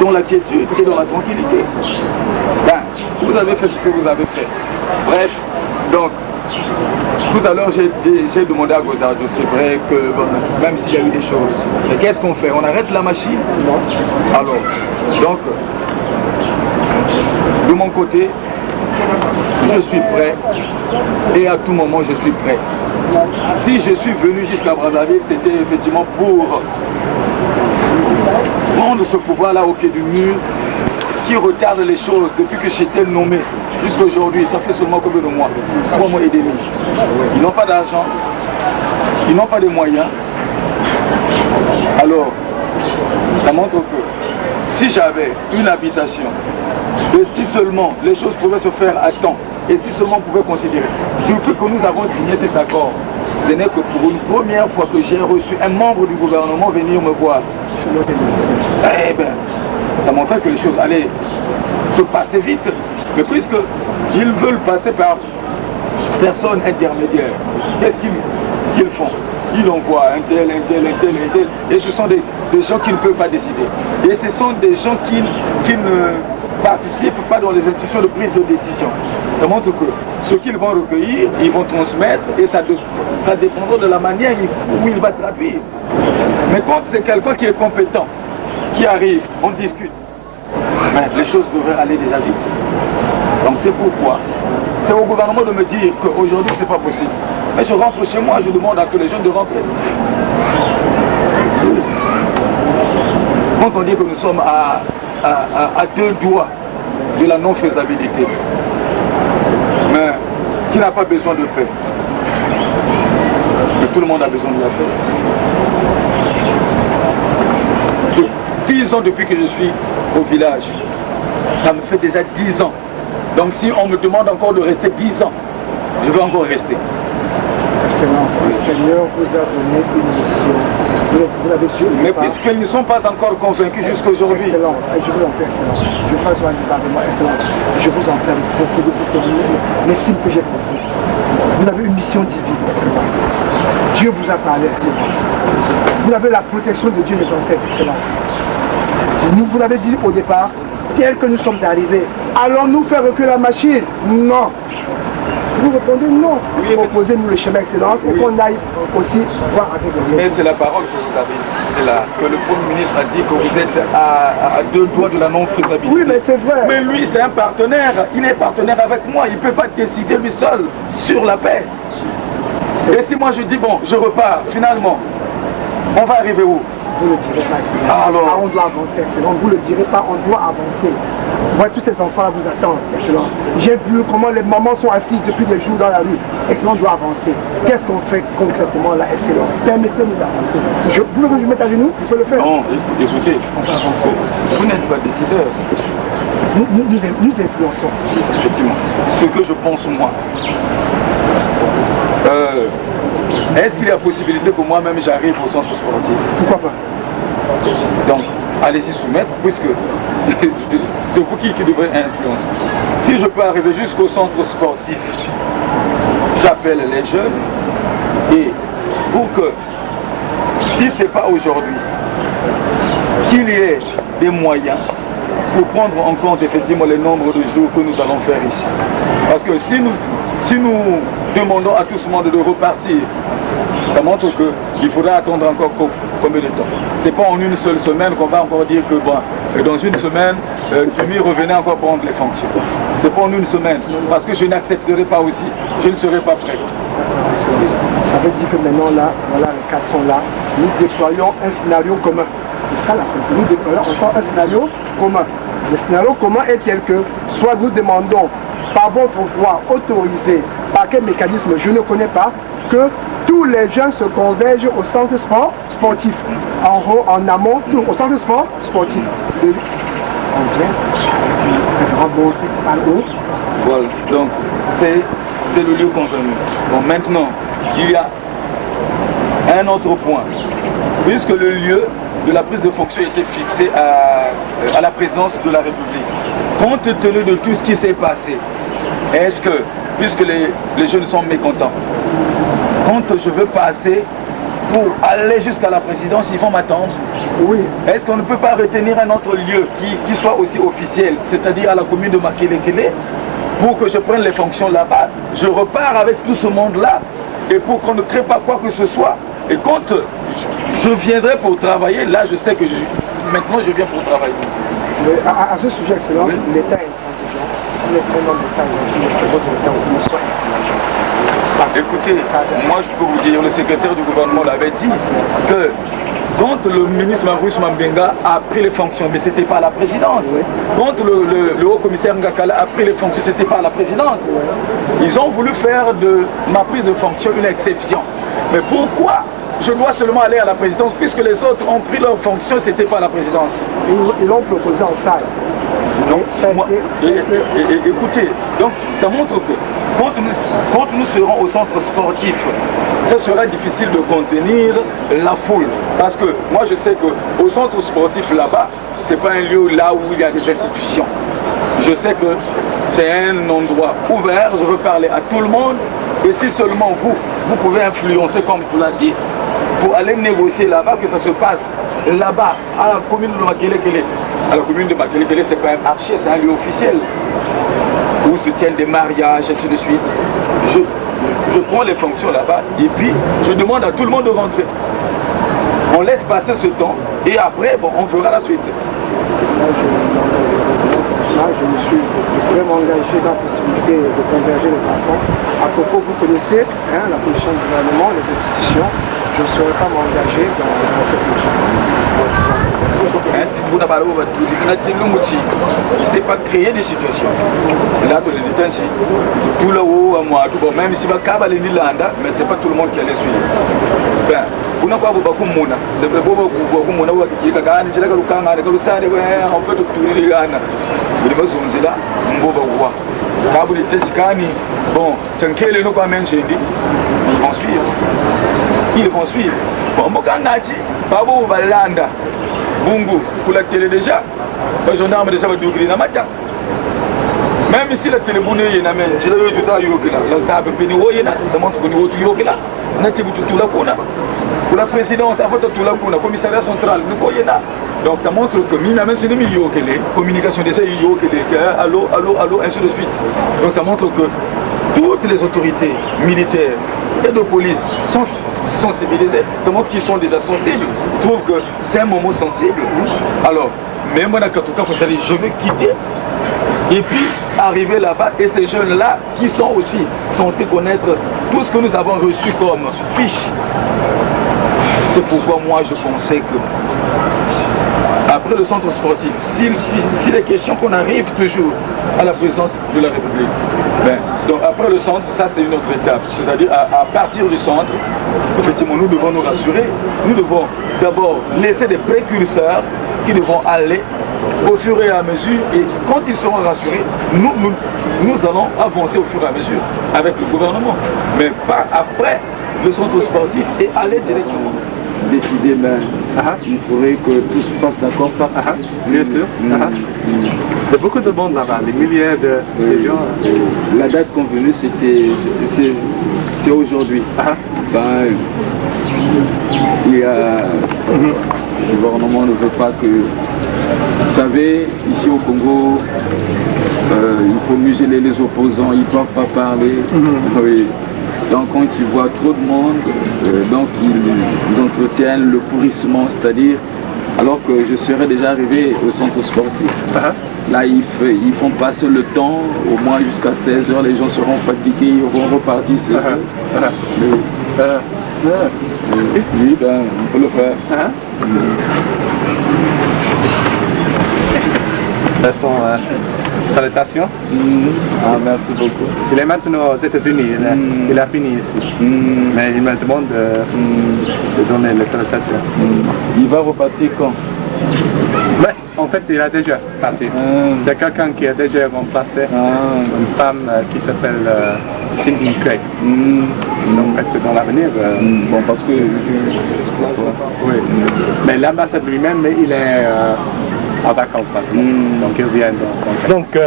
dans la quiétude et dans la tranquillité. Ben, vous avez fait ce que vous avez fait. Bref, donc, tout à l'heure j'ai demandé à Gozardo, c'est vrai que bon, même s'il y a eu des choses, mais qu'est-ce qu'on fait? On arrête la machine? Alors, donc, de mon côté, je suis prêt et à tout moment je suis prêt. Si je suis venu jusqu'à Brazzaville, c'était effectivement pour prendre ce pouvoir-là au pied du mur qui retarde les choses depuis que j'étais nommé jusqu'à aujourd'hui. Ça fait seulement combien de mois? 3 mois et demi. Ils n'ont pas d'argent, ils n'ont pas de moyens. Alors, ça montre que si j'avais une habitation, et si seulement les choses pouvaient se faire à temps, et si seulement on pouvait considérer, depuis que nous avons signé cet accord, ce n'est que pour une première fois que j'ai reçu un membre du gouvernement venir me voir. Eh bien, ça montrait que les choses allaient se passer vite. Mais puisqu'ils veulent passer par personne intermédiaire, qu'est-ce qu'ils font? Ils envoient un tel, et ce sont des gens qui ne peuvent pas décider. Et ce sont des gens qui ne participent pas dans les institutions de prise de décision. Ça montre que ce qu'ils vont recueillir, ils vont transmettre, et ça dépendra de la manière où il va traduire. Mais quand c'est quelqu'un qui est compétent, qui arrive, on discute, mais les choses devraient aller déjà vite. Donc c'est pourquoi c'est au gouvernement de me dire qu'aujourd'hui c'est pas possible. Mais je rentre chez moi, je demande à tous les jeunes de rentrer. Quand on dit que nous sommes à 2 doigts de la non-faisabilité, mais qui n'a pas besoin de paix? Mais tout le monde a besoin de la paix. 10 ans depuis que je suis au village, ça me fait déjà 10 ans. Donc si on me demande encore de rester 10 ans, je vais encore rester. Excellence, le Seigneur vous a donné une mission. Vous l'avez dit. Mais puisqu'ils ne sont pas encore convaincus jusqu'à aujourd'hui. Excellence, je vous en prie, Excellence. Je passe sur un département, Excellence. Je vous en prie pour que vous puissiez l'estime que j'ai pour vous. Vous avez une mission divine, Excellence. Dieu vous a parlé, Excellence. Vous avez la protection de Dieu, mes ancêtres, Excellence. Vous l'avez dit au départ, tel que nous sommes arrivés, allons-nous faire reculer la machine? Non. Vous répondez non. Proposez-nous le chemin, Excellence, et qu'on aille aussi voir avec les. Mais c'est la parole que vous avez. C'est là que le Premier ministre a dit que vous êtes à 2 doigts de la non-faisabilité. Oui, mais c'est vrai. Mais lui, c'est un partenaire. Il est partenaire avec moi. Il ne peut pas décider lui seul sur la paix. Et si moi je dis, bon, je repars, finalement, on va arriver où? Vous ne le direz pas, Excellence. Alors, on doit avancer, Excellence. Vous ne le direz pas, on doit avancer. Voilà, tous ces enfants-là vous attendent, Excellence. J'ai vu comment les mamans sont assises depuis des jours dans la rue. Excellence doit avancer. Qu'est-ce qu'on fait concrètement là, Excellence? Permettez-nous d'avancer. Vous voulez que je mette à genoux? Je peux le faire. Non, écoutez, vous n'êtes pas décideur. Nous influençons. Effectivement. Ce que je pense moi. Est-ce qu'il y a possibilité que moi-même j'arrive au centre sportif? Pourquoi pas? Donc, allez-y soumettre, puisque c'est vous qui devrez influencer. Si je peux arriver jusqu'au centre sportif, j'appelle les jeunes, et pour que si ce n'est pas aujourd'hui qu'il y ait des moyens pour prendre en compte effectivement le nombre de jours que nous allons faire ici. Parce que si nous demandons à tout ce monde de repartir, ça montre qu'il faudra attendre encore combien de temps. Ce n'est pas en une seule semaine qu'on va encore dire que bon, dans une semaine, Jimmy revenait encore prendre les fonctions. Ce n'est pas en une semaine, parce que je n'accepterai pas aussi, je ne serai pas prêt. Ça veut dire que maintenant là, voilà, les 4 sont là, nous déployons un scénario commun. C'est ça la chose. Nous déployons ensemble un scénario commun. Le scénario commun est tel que, soit nous demandons par votre voie autorisée, par quel mécanisme je ne connais pas, que tous les jeunes se convergent au centre sportif. En amont, au centre sportif. On vient remonter par haut. Voilà, donc c'est le lieu convenu. Bon, maintenant, il y a un autre point. Puisque le lieu de la prise de fonction était fixé à la présidence de la République, compte tenu de tout ce qui s'est passé, est-ce que, puisque les jeunes sont mécontents, quand je veux passer pour aller jusqu'à la présidence, ils vont m'attendre? Oui. Est-ce qu'on ne peut pas retenir un autre lieu qui soit aussi officiel, c'est-à-dire à la commune de Makelekele, pour que je prenne les fonctions là-bas, je repars avec tout ce monde-là, et pour qu'on ne crée pas quoi que ce soit, et quand je viendrai pour travailler, là je sais que maintenant je viens pour travailler. Mais à ce sujet, Excellence, oui. L'État est intransigeant. Le prénom de l'État c'est votre État où nous sommes intransigeants. Écoutez, moi je peux vous dire, le secrétaire du gouvernement l'avait dit, que quand le ministre Marus Mambenga a pris les fonctions, mais ce n'était pas à la présidence. Oui. Quand le haut-commissaire Ngakala a pris les fonctions, ce n'était pas à la présidence. Oui. Ils ont voulu faire de ma prise de fonction une exception. Mais pourquoi je dois seulement aller à la présidence, puisque les autres ont pris leurs fonctions, ce n'était pas à la présidence? Ils l'ont proposé en salle. Donc, écoutez, donc ça montre que quand nous serons au centre sportif, ça sera difficile de contenir la foule. Parce que moi je sais qu'au centre sportif là-bas, ce n'est pas un lieu là où il y a des institutions. Je sais que c'est un endroit ouvert, je veux parler à tout le monde. Et si seulement vous pouvez influencer, comme tu l'as dit, pour aller négocier là-bas, que ça se passe là-bas, à la commune de Makelekele. À la commune de Makelekele, c'est pas un marché, c'est un lieu officiel, où se tiennent des mariages, ainsi de suite. Je prends les fonctions là-bas, et puis je demande à tout le monde de rentrer. On laisse passer ce temps, et après, bon, on fera la suite. Là, je me suis vraiment engagé dans la possibilité de converger les enfants. À propos, vous connaissez la position du gouvernement, les institutions. Je ne saurais pas m'engager dans cette position. Il ne sait pas créer des situations. Là, tout là-haut, même si mais ce n'est pas tout le monde qui allait suivre. Ben, c'est vrai, ils vont suivre. Bon, Babo Valanda, Bungu, pour la télé déjà, les gendarmes déjà vont dougler dans matin. Même si la télé bounée est là, je l'ai vu tout à l'heure, ça montre que nous sommes là. Tout la kuna. Pour la présidence, avant tout la kuna, commissariat central, nous sommes là. Donc ça montre que Mina même c'est une communication déjà allô, ainsi de suite. Donc ça montre que toutes les autorités militaires et de police sont sensibilisés, ça montre qu'ils sont déjà sensibles, ils trouvent que c'est un moment sensible. Alors, même moi, je veux quitter et puis arriver là-bas, et ces jeunes-là qui sont aussi censés connaître tout ce que nous avons reçu comme fiche. C'est pourquoi moi je pensais que après le centre sportif, si les questions qu'on arrive toujours à la présidence de la République, ben, donc après le centre, ça c'est une autre étape. C'est-à-dire à partir du centre, effectivement nous devons nous rassurer, nous devons d'abord laisser des précurseurs qui devront aller au fur et à mesure, et quand ils seront rassurés, nous allons avancer au fur et à mesure avec le gouvernement, mais pas après le centre sportif et aller directement. Décider, mais il faudrait que tout se passe d'accord. Bien sûr. Il y a beaucoup de monde là-bas, des milliers de gens. La date convenue, c'est aujourd'hui. il y a, le gouvernement ne veut pas que... Vous savez, ici au Congo, il faut museler les opposants, ils ne peuvent pas parler. Oui. Donc quand ils voient trop de monde, donc ils entretiennent le pourrissement, c'est-à-dire, alors que je serais déjà arrivé au centre sportif. Là, ils font passer le temps, au moins jusqu'à 16h, les gens seront fatigués, ils vont repartir. Oui, ben, on peut le faire. Salutations. Ah, merci beaucoup. Il est maintenant aux États-Unis, il a fini ici. Mais il me demande de donner les salutations. Il va repartir quand? Mais en fait, il a déjà parti. C'est quelqu'un qui a déjà remplacé une femme qui s'appelle Cindy Craig. Donc, dans l'avenir. Bon, parce que. Oui. Mais l'ambassade lui-même, il est en vacances maintenant. Donc, il vient. Donc,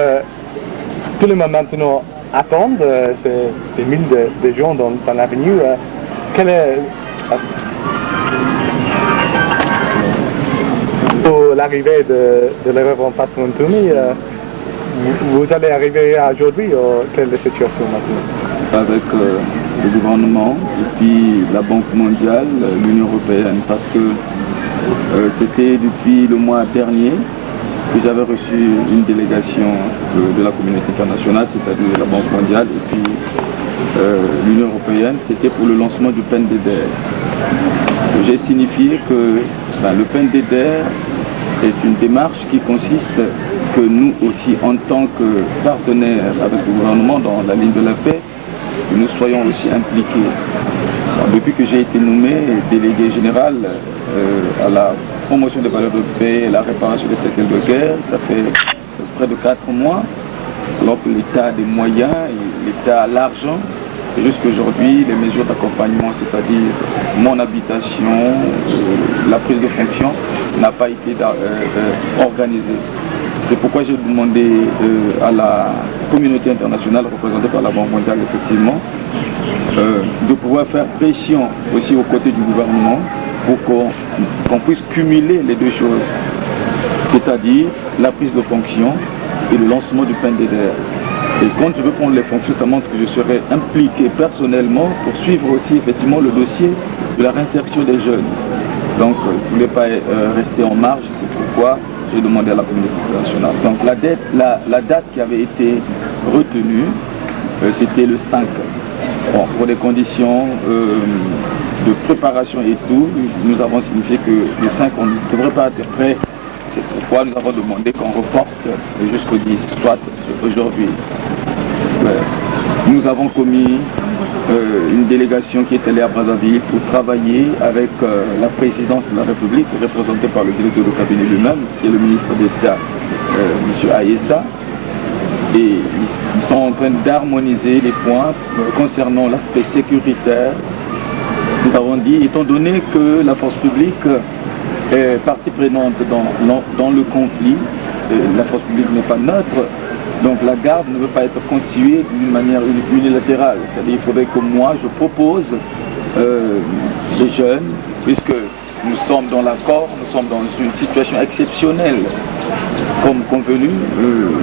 tout le monde maintenant attendent. C'est des milliers de gens dans l'avenue. Quelle est. Pour l'arrivée de le révérend Pasteur Ntoumi, vous allez arriver aujourd'hui ou quelle est la situation maintenant? Avec le gouvernement et puis la Banque mondiale, l'Union européenne, parce que c'était depuis le mois dernier que j'avais reçu une délégation de la communauté internationale, c'est-à-dire la Banque mondiale et puis l'Union européenne, c'était pour le lancement du PNDDR. J'ai signifié que le PNDDR est une démarche qui consiste que nous aussi, en tant que partenaires avec le gouvernement dans la ligne de la paix, nous soyons aussi impliqués. Depuis que j'ai été nommé délégué général à la promotion des valeurs de paix et la réparation des séquelles de guerre, ça fait près de 4 mois, alors que l'État a des moyens, l'État a l'argent. Jusqu'aujourd'hui, les mesures d'accompagnement, c'est-à-dire mon habitation, la prise de fonction, n'a pas été organisée. C'est pourquoi j'ai demandé à la communauté internationale représentée par la Banque mondiale, effectivement, de pouvoir faire pression aussi aux côtés du gouvernement pour qu'on puisse cumuler les deux choses, c'est-à-dire la prise de fonction et le lancement du PNDDR. Et quand je veux prendre les fonctions, ça montre que je serai impliqué personnellement pour suivre aussi effectivement le dossier de la réinsertion des jeunes. Donc je ne voulais pas rester en marge, c'est pourquoi j'ai demandé à la communauté internationale. Donc la date qui avait été retenue, c'était le 5. Bon, pour des conditions de préparation et tout, nous avons signifié que le 5, on ne devrait pas être prêt. C'est pourquoi nous avons demandé qu'on reporte jusqu'au 10, soit c'est aujourd'hui. Nous avons commis une délégation qui est allée à Brazzaville pour travailler avec la présidente de la République, représentée par le directeur du cabinet lui-même, qui est le ministre d'État, M. Aïssa. Et ils sont en train d'harmoniser les points concernant l'aspect sécuritaire. Nous avons dit, étant donné que la force publique est partie prenante dans le conflit, la force publique n'est pas neutre, donc la garde ne veut pas être constituée d'une manière unilatérale. C'est-à-dire qu'il faudrait que moi je propose les jeunes, puisque nous sommes dans l'accord, nous sommes dans une situation exceptionnelle, comme convenu,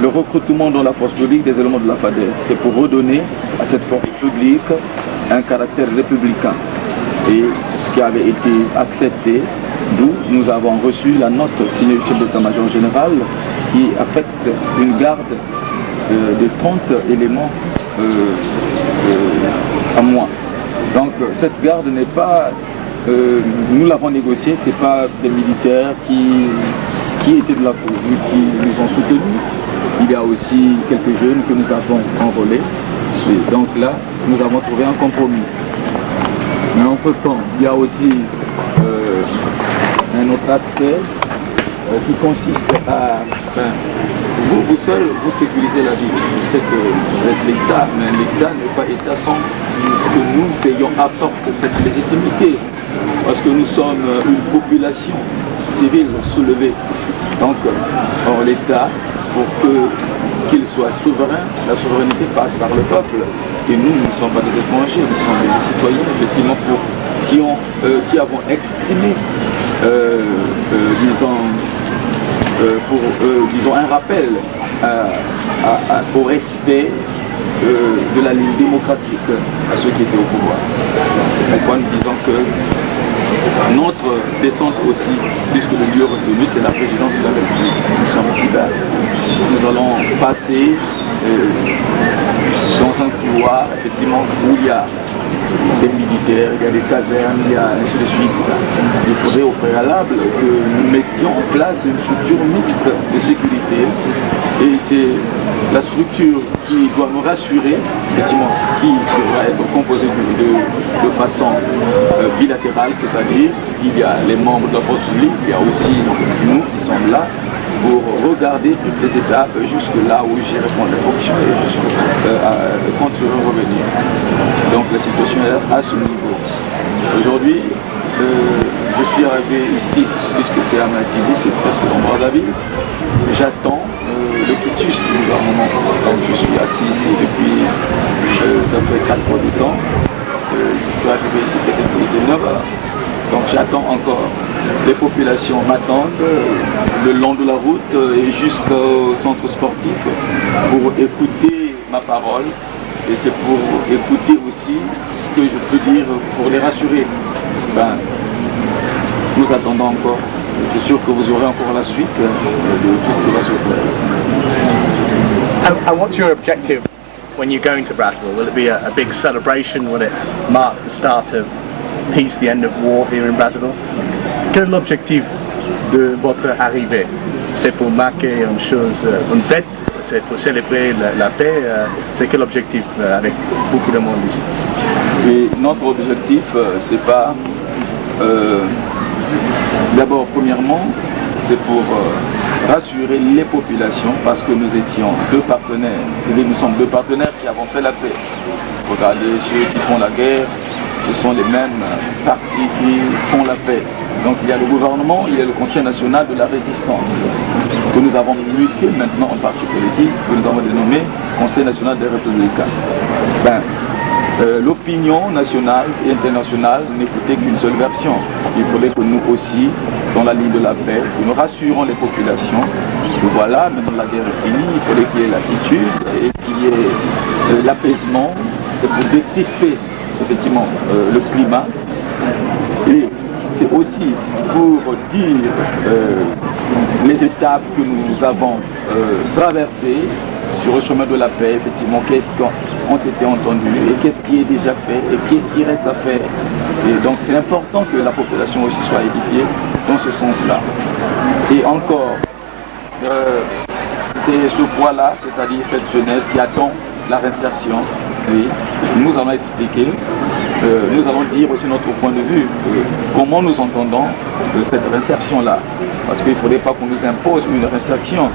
le recrutement dans la force publique des éléments de la FADER. C'est pour redonner à cette force publique un caractère républicain. Et ce qui avait été accepté, d'où nous avons reçu la note signée du chef d'état-major général qui affecte une garde de 30 éléments à moi. Donc cette garde n'est pas, nous l'avons négociée, ce n'est pas des militaires qui étaient de la cour, qui nous ont soutenus. Il y a aussi quelques jeunes que nous avons enrôlés. Et donc là, nous avons trouvé un compromis. Mais entre-temps, il y a aussi un autre aspect qui consiste à... vous seul, vous sécurisez la vie. Je sais que vous êtes l'État, mais l'État n'est pas État sans que nous ayons apporté cette légitimité. Parce que nous sommes une population civile soulevée. Donc, or l'État, pour qu'il soit souverain, la souveraineté passe par le peuple. Et nous ne sommes pas des étrangers, nous sommes des citoyens, effectivement, pour qui avons exprimé, disons un rappel au respect de la ligne démocratique à ceux qui étaient au pouvoir. C'est pourquoi nous disons que notre descente aussi, puisque le lieu retenu, c'est la présidence de la République. Nous sommes là. Nous allons passer dans un couloir, effectivement, où il y a des militaires, il y a des casernes, il y a ainsi de suite. Il faudrait au préalable que nous mettions en place une structure mixte de sécurité. Et c'est la structure qui doit nous rassurer, effectivement, qui devra être composée de façon bilatérale, c'est-à-dire qu'il y a les membres de la force publique, il y a aussi nous qui sommes là pour regarder toutes les étapes jusque là où j'ai répondu aux fonctions et quand je veux revenir. Donc la situation est à ce niveau. Aujourd'hui, je suis arrivé ici, puisque c'est à Matibou, c'est presque dans Brazzaville. J'attends le quitus du gouvernement. Donc je suis assis ici depuis, ça fait 4 heures de temps. Je suis arrivé ici peut-être 9 heures. Donc j'attends encore. Les populations m'attendent le long de la route et jusqu'au centre sportif pour écouter ma parole. Et c'est pour écouter aussi ce que je peux dire pour les rassurer. Ben, nous attendons encore. C'est sûr que vous aurez encore la suite de tout ce qui va se faire. And what's your objective when you're going to Brazzaville? Will it be a big celebration? Will it mark the start of peace, the end of war here in Brazzaville? Quel est l'objectif de votre arrivée? C'est pour marquer une chose, une fête? C'est pour célébrer la paix? C'est quel objectif avec beaucoup de monde ici? Et notre objectif, c'est pas... D'abord, premièrement, c'est pour rassurer les populations parce que nous étions deux partenaires. Nous sommes deux partenaires qui avons fait la paix. Regardez ceux qui font la guerre, ce sont les mêmes partis qui font la paix. Donc il y a le gouvernement, il y a le Conseil national de la résistance que nous avons muté maintenant en parti politique, que nous avons dénommé Conseil national des républicains. L'opinion nationale et internationale n'écoutait qu'une seule version. Il fallait que nous aussi, dans la ligne de la paix, que nous rassurons les populations que voilà, maintenant la guerre est finie, il fallait qu'il y ait l'attitude et qu'il y ait l'apaisement. C'est pour décrisper effectivement le climat. Et c'est aussi pour dire les étapes que nous avons traversées sur le chemin de la paix, effectivement, qu'est-ce qu'on s'était entendu et qu'est-ce qui est déjà fait et qu'est-ce qui reste à faire. Et donc c'est important que la population aussi soit édifiée dans ce sens-là. Et encore, c'est ce poids-là, c'est-à-dire cette jeunesse qui attend la réinsertion. Oui. Nous allons expliquer, nous allons dire aussi notre point de vue, comment nous entendons cette réinsertion-là. Parce qu'il ne faudrait pas qu'on nous impose une réinsertion.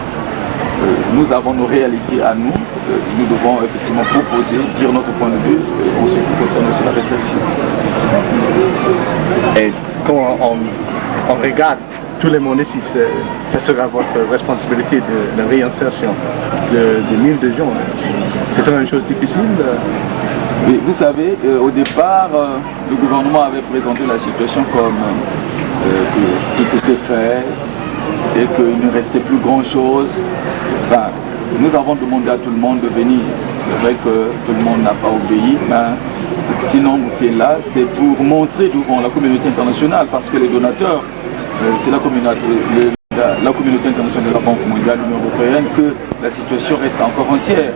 Nous avons nos réalités à nous, nous devons effectivement proposer, dire notre point de vue en ce qui concerne aussi la réinsertion. Et quand on regarde tous les mondes ici, ça sera votre responsabilité de la réinsertion de 1000 de gens. Ce sera une chose difficile. Et vous savez, au départ, le gouvernement avait présenté la situation comme que tout était fait et qu'il ne restait plus grand-chose. Enfin, nous avons demandé à tout le monde de venir. C'est vrai que tout le monde n'a pas obéi, mais le petit nombre qui est là, c'est pour montrer devant la communauté internationale, parce que les donateurs, c'est la communauté internationale de la Banque mondiale, l'Union européenne, que la situation reste encore entière.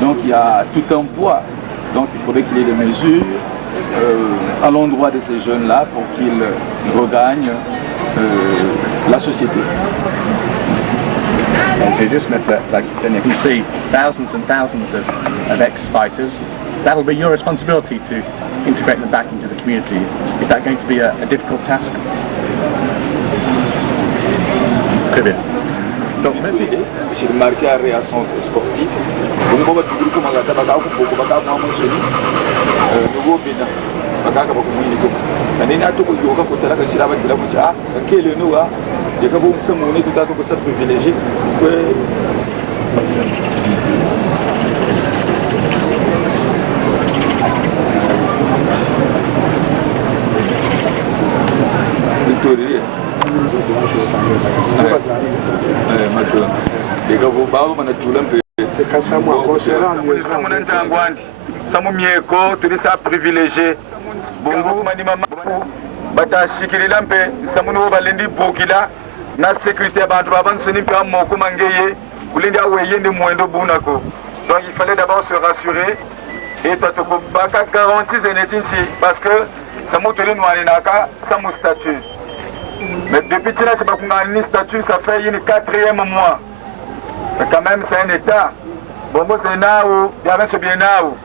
Donc il y a tout un poids. Donc il faudrait qu'il y ait des mesures à l'endroit de ces jeunes-là pour qu'ils regagnent la société. You just met that, and you can see thousands and thousands of ex-fighters. That'll be your responsibility to integrate them back into the community. Is that going to be a difficult task? Très bien. Donc, merci. J'ai marqué un réaction sportif. Au niveau du groupe, on a été nouveau Bénin. Bakaka bakumwiniko. Nani ato ko yoga ko tala kan shira ba dila ko cha ke le no wa ya ka bo samu ne tuta ko sa privilégié ko lega vo bawo mana tulam pe Kasamu akosera samu nantangwandi samu mieko tulisa privilégié bongo mani mama bata shikirila mpe samu no balendi bokila na sécurité bantu babansoni mpe amoko mangeye kulindi aweyende mwendo bunako. Donc il fallait d'abord se rassurer et tatoko baka garantie zenetinchi parce que samu tuli nwani naka samu statut. Mais depuis que tu as un statut, ça fait une 4e mois. Mais quand même, c'est un état. Bon, c'est now, il y a ce bien now.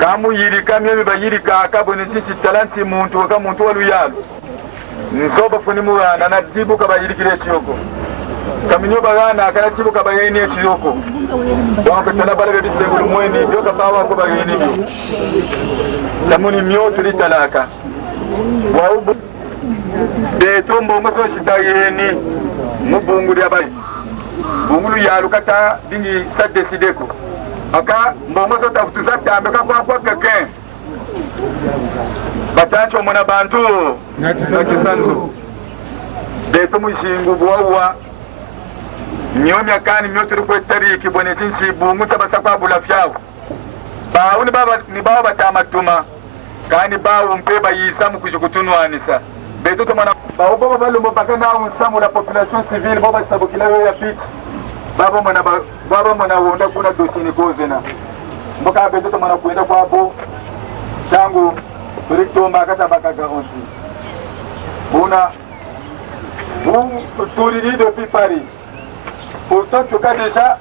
Quand il y a quand même il y a talenti muntu ka muntu waluyalo. Nzoba funi murana na dibu ka bayiri kile chiyoko. Kaminyo bagana kana tibu ka bayini chiyoko. Donc tala bala be bisengulu mweni byo ka bawa ko bayini byo. Samuni myo tuli talaka. Wa de tombo ngoso shitayeni mubunguli abai bungulu yalu kata dingi sa décider ko aka mbongo so tafutuza tambe kwa keke batancho mona bantu na kisanzo de tomu shingu bwawa nyomi akani myoto ko tari kibone tinsi bungu tabasa kwa bulafyao ba uni baba ni baba tamatuma kani ba umpe ba yisamu kushukutunwanisa beto tomana ba obo ba lumo bakana unsamu la population civile baba sabokila ya pitch baba mwana wonda kuna dosini kozena mboka beto tomana kuenda kwa bo changu tulitomba kata baka garanti bona touridi depuis Paris pourtant tu as déjà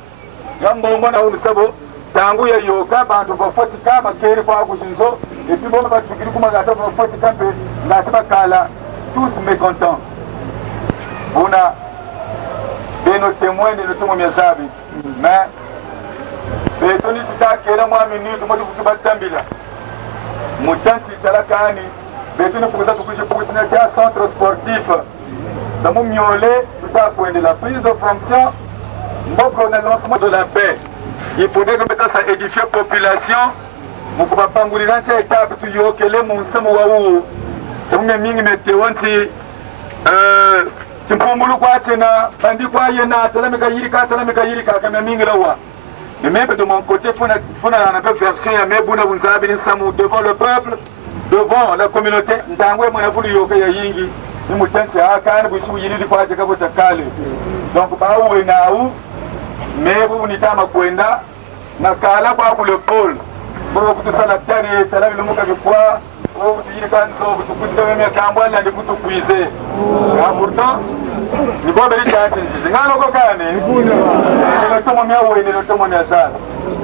gambo mwana unsabo tangu ya yoga bantu bafoti kama keri kwa kushinzo et puis bon ba tukiri kuma ngata bafoti kampe ngata kala tous mécontents. On a nos témoins de notre miazabi. Mais, Betoni Tita, qui est là, moi, minute, moi, je vous batambila. Moutanti, Talakani, Betoni pour ça, pour un centre sportif. Dans mon miolé, tout à point de la prise de fonction, moi, pour le lancement de la paix. Il faudrait que ça édifie la population. Mon papa Pangoulinan, c'est étape, tu y as que les monstres, Sumye mingi metewanti timpumulu kwa tena bandi kwa yena talamika yirika kama mingi lawa. Mais même de mon côté fona na peu version ya mebuna bunzabi ni samu devant le peuple, devant la communauté ndangwe mwana vulu yoka ya yingi ni mutansi akani bushu yiri kwa jeka bota kale. Donc ba uwe na u mebu ni tama kwenda na kala kwa le pôle. Pour kutusala tani talami lumuka kwa oh, il quand so tu peux même kambwa la de kutu kuize. Pourtant, ni bo beli chance nje. Ngalo ko kane. Ni tomo mia wewe ni tomo mia sana.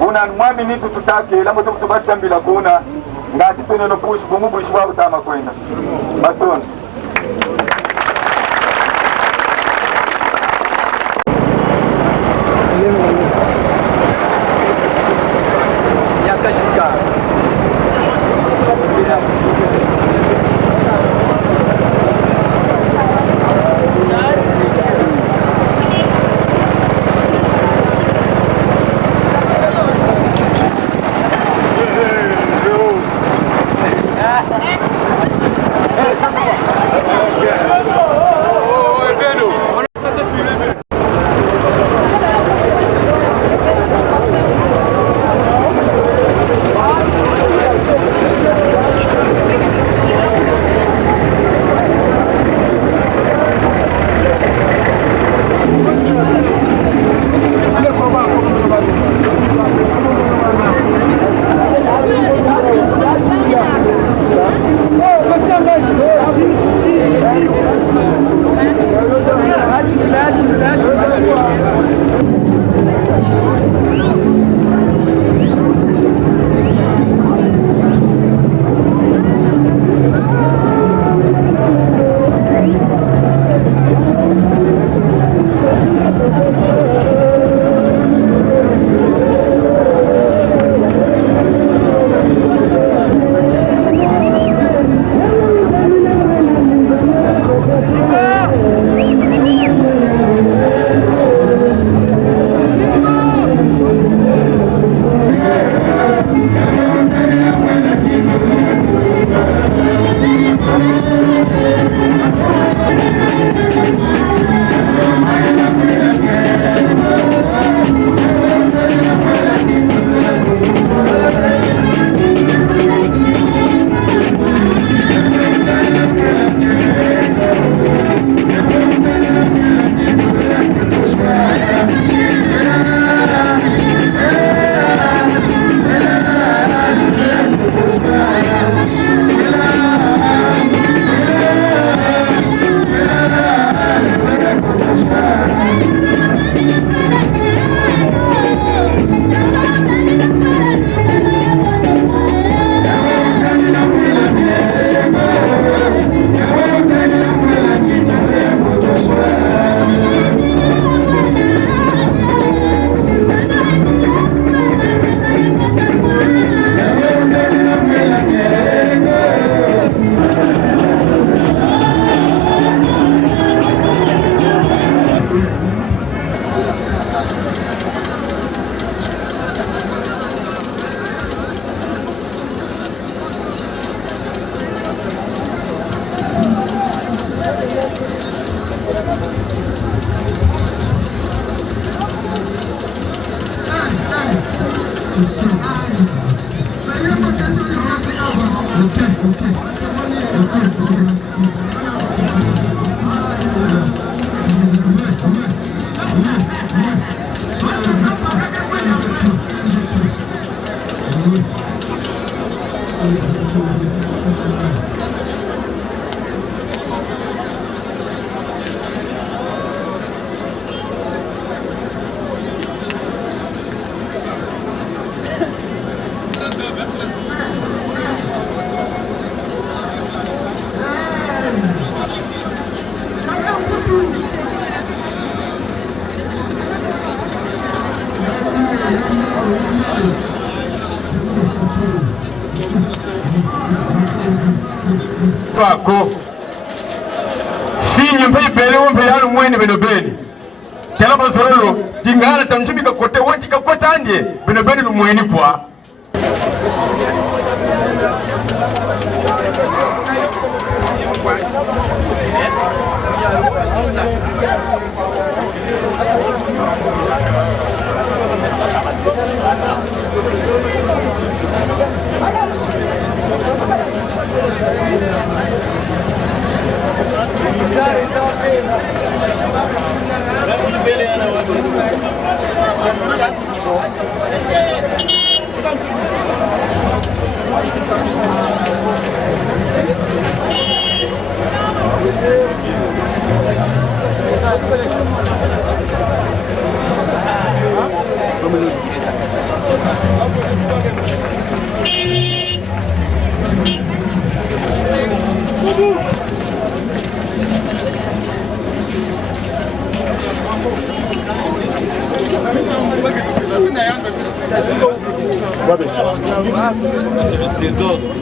Una mwami ni tutake la moto kutubata mbila kuna. Ngati tena no push bomu bushi wa utama kwenda. Baton. Hey, Pako sinye mpe bele wompe yalu mwene benobeni kela bazolo tingala tamjumika kote woti kakota ndie benobeni lumweni kwa C'est le désordre.